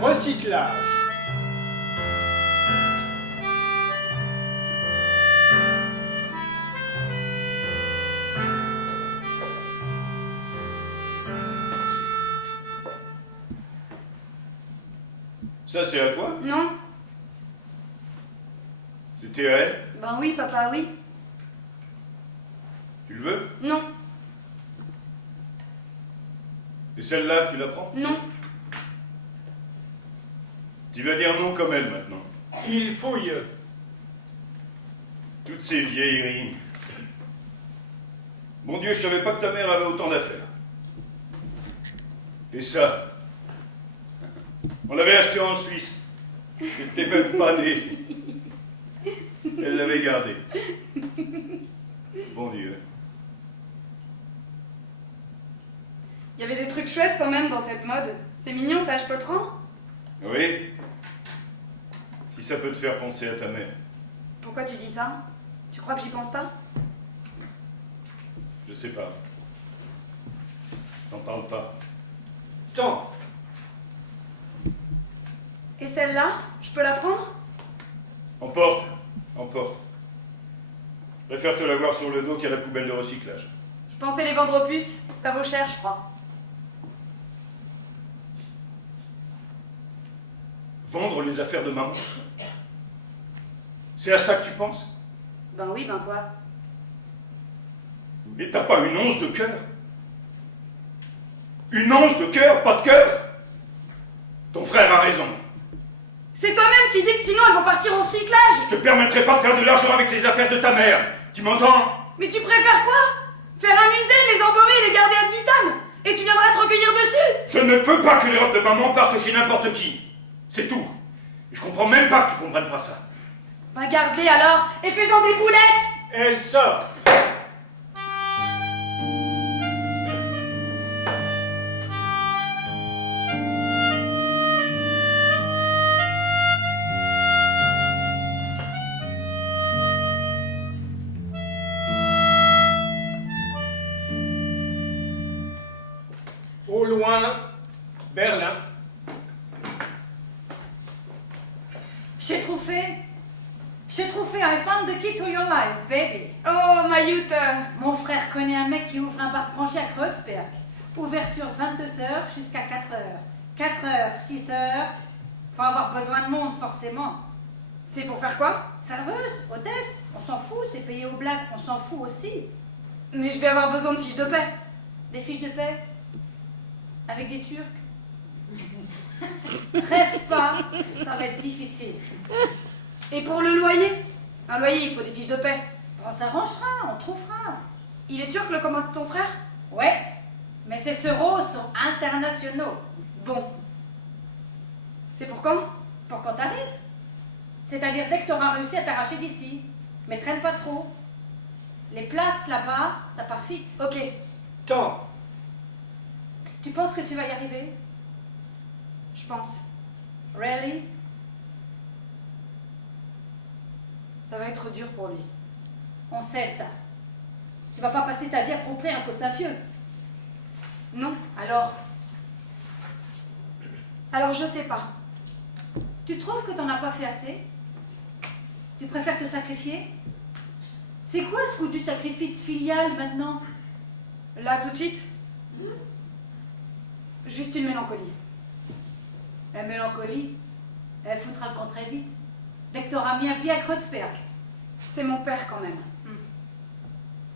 Recyclage. Ça, c'est à toi? Non? C'était à elle? Ben oui, papa, oui. Tu le veux? Non, Et celle-là, tu la prends? non. Tu vas dire non comme elle maintenant. Il fouille. Toutes ces vieilleries. Mon Dieu, je savais pas que ta mère avait autant d'affaires. Et ça, on l'avait acheté en Suisse. J'étais même pas né. Elle l'avait gardé. Bon Dieu. Il y avait des trucs chouettes quand même dans cette mode. C'est mignon, ça, je peux le prendre? Oui? Si ça peut te faire penser à ta mère. Pourquoi tu dis ça? Tu crois que j'y pense pas? Je sais pas. T'en parles pas. Tant. Et celle-là, je peux la prendre? Emporte, emporte. Je préfère te l'avoir sur le dos qu'à la poubelle de recyclage. Je pensais les vendre aux puces. Ça vaut cher, je crois. Vendre les affaires de maman? C'est à ça que tu penses? Ben oui, ben quoi? Mais t'as pas une once de cœur? Une once de cœur, pas de cœur? Ton frère a raison. C'est toi-même qui dis que sinon elles vont partir au recyclage. Je te permettrai pas de faire de l'argent avec les affaires de ta mère. Tu m'entends? Mais tu préfères quoi? Faire un musée, les embourrer et les garder ad vitam? Et tu viendras te recueillir dessus? Je ne veux pas que les robes de maman partent chez n'importe qui. C'est tout. Et je comprends même pas que tu comprennes pas ça. Ben garde-les alors et fais-en des boulettes. Elle sort. Au loin, Berlin. J'ai trouvé I found the key to your life, baby. Oh, Mayoute. Mon frère connaît un mec qui ouvre un bar branché à Kreuzberg. Ouverture 22h jusqu'à 4h. 4h, 6h. Faut avoir besoin de monde, forcément. C'est pour faire quoi? Serveuse, hôtesse, on s'en fout, c'est payé au black, on s'en fout aussi. Mais je vais avoir besoin de fiches de paie. Des fiches de paie? Avec des Turcs? Rêve pas, ça va être difficile. Et pour le loyer? Un loyer, il faut des fiches de paie. On s'arrangera, on trouvera. Il est turc, le commande de ton frère? Ouais, mais ces euros sont internationaux. Bon. C'est pour quand? Pour quand t'arrives. C'est-à-dire dès que t'auras réussi à t'arracher d'ici. Mais traîne pas trop. Les places là-bas, ça part vite. Ok. Temps. Tu penses que tu vas y arriver? Je pense. Really? Ça va être dur pour lui. On sait ça. Tu vas pas passer ta vie à courir à cause d'un vieux. Non. Alors, Alors je sais pas. tu trouves que t'en as pas fait assez? Tu préfères te sacrifier? C'est quoi ce coup du sacrifice filial maintenant? Là, tout de suite? Juste une mélancolie. La mélancolie, elle foutra le camp très vite. Dès que t'auras mis un pied à Kreuzberg. C'est mon père quand même.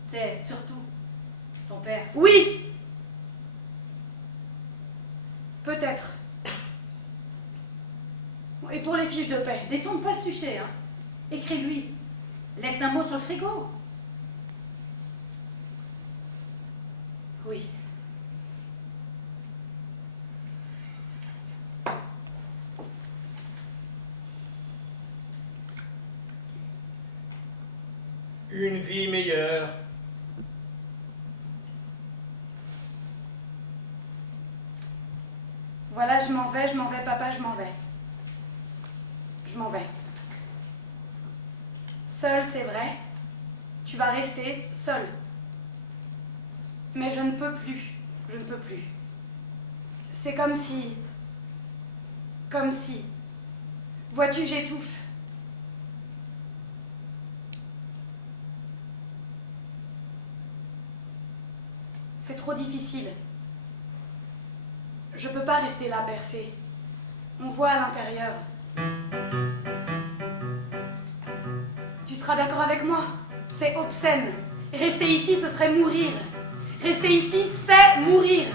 C'est surtout ton père. Oui! Peut-être. Et pour les fiches de paie, détourne pas le sujet, hein. Écris-lui. Laisse un mot sur le frigo. Oui. Une vie meilleure. Voilà, je m'en vais, papa, je m'en vais. Je m'en vais. Seule, c'est vrai. Tu vas rester seule. Mais je ne peux plus. Je ne peux plus. C'est comme si... Comme si... Vois-tu, j'étouffe. C'est trop difficile. Je peux pas rester là, bercée. On voit à l'intérieur. Tu seras d'accord avec moi? C'est obscène. Rester ici, ce serait mourir. Rester ici, c'est mourir.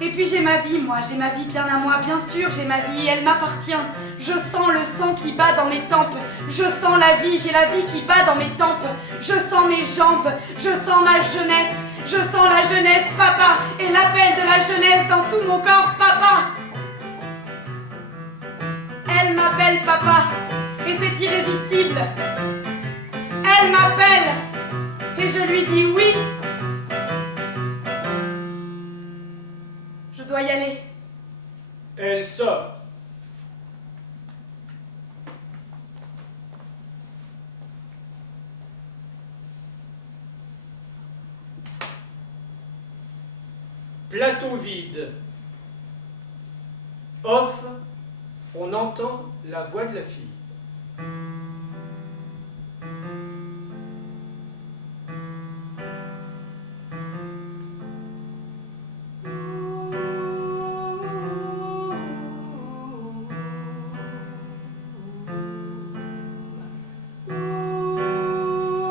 Et puis j'ai ma vie, moi. J'ai ma vie bien à moi, bien sûr. J'ai ma vie et elle m'appartient. Je sens le sang qui bat dans mes tempes. Je sens la vie, j'ai la vie qui bat dans mes tempes. Je sens mes jambes, je sens ma jeunesse. Je sens la jeunesse, papa, et l'appel de la jeunesse dans tout mon corps, papa. Elle m'appelle papa, et c'est irrésistible. Elle m'appelle, et je lui dis oui. Je dois y aller. Elle sort. Plateau vide. Off, on entend la voix de la fille.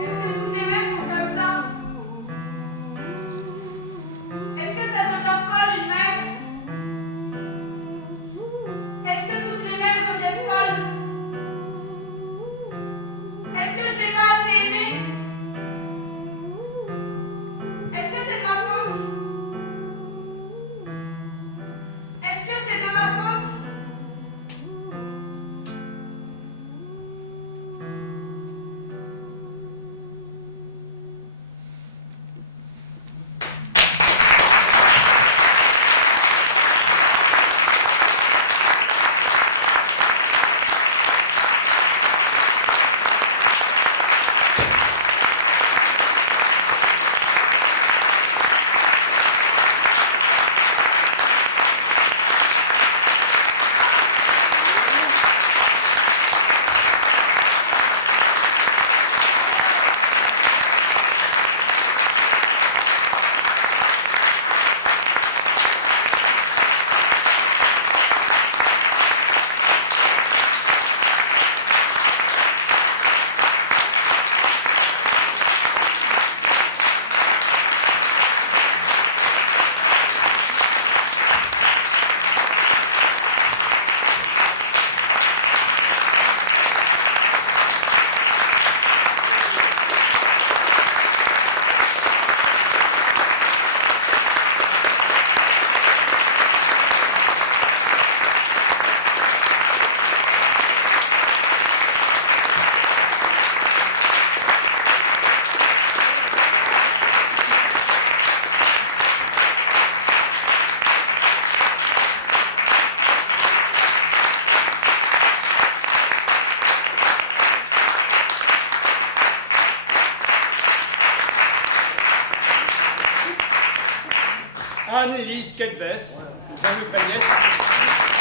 Est-ce que tous les mecs sont comme ça? Est-ce que ça devient folle une mère? Est-ce que toutes les mères deviennent folles? Anne-Élise Kedves, Jean-Luc Payette.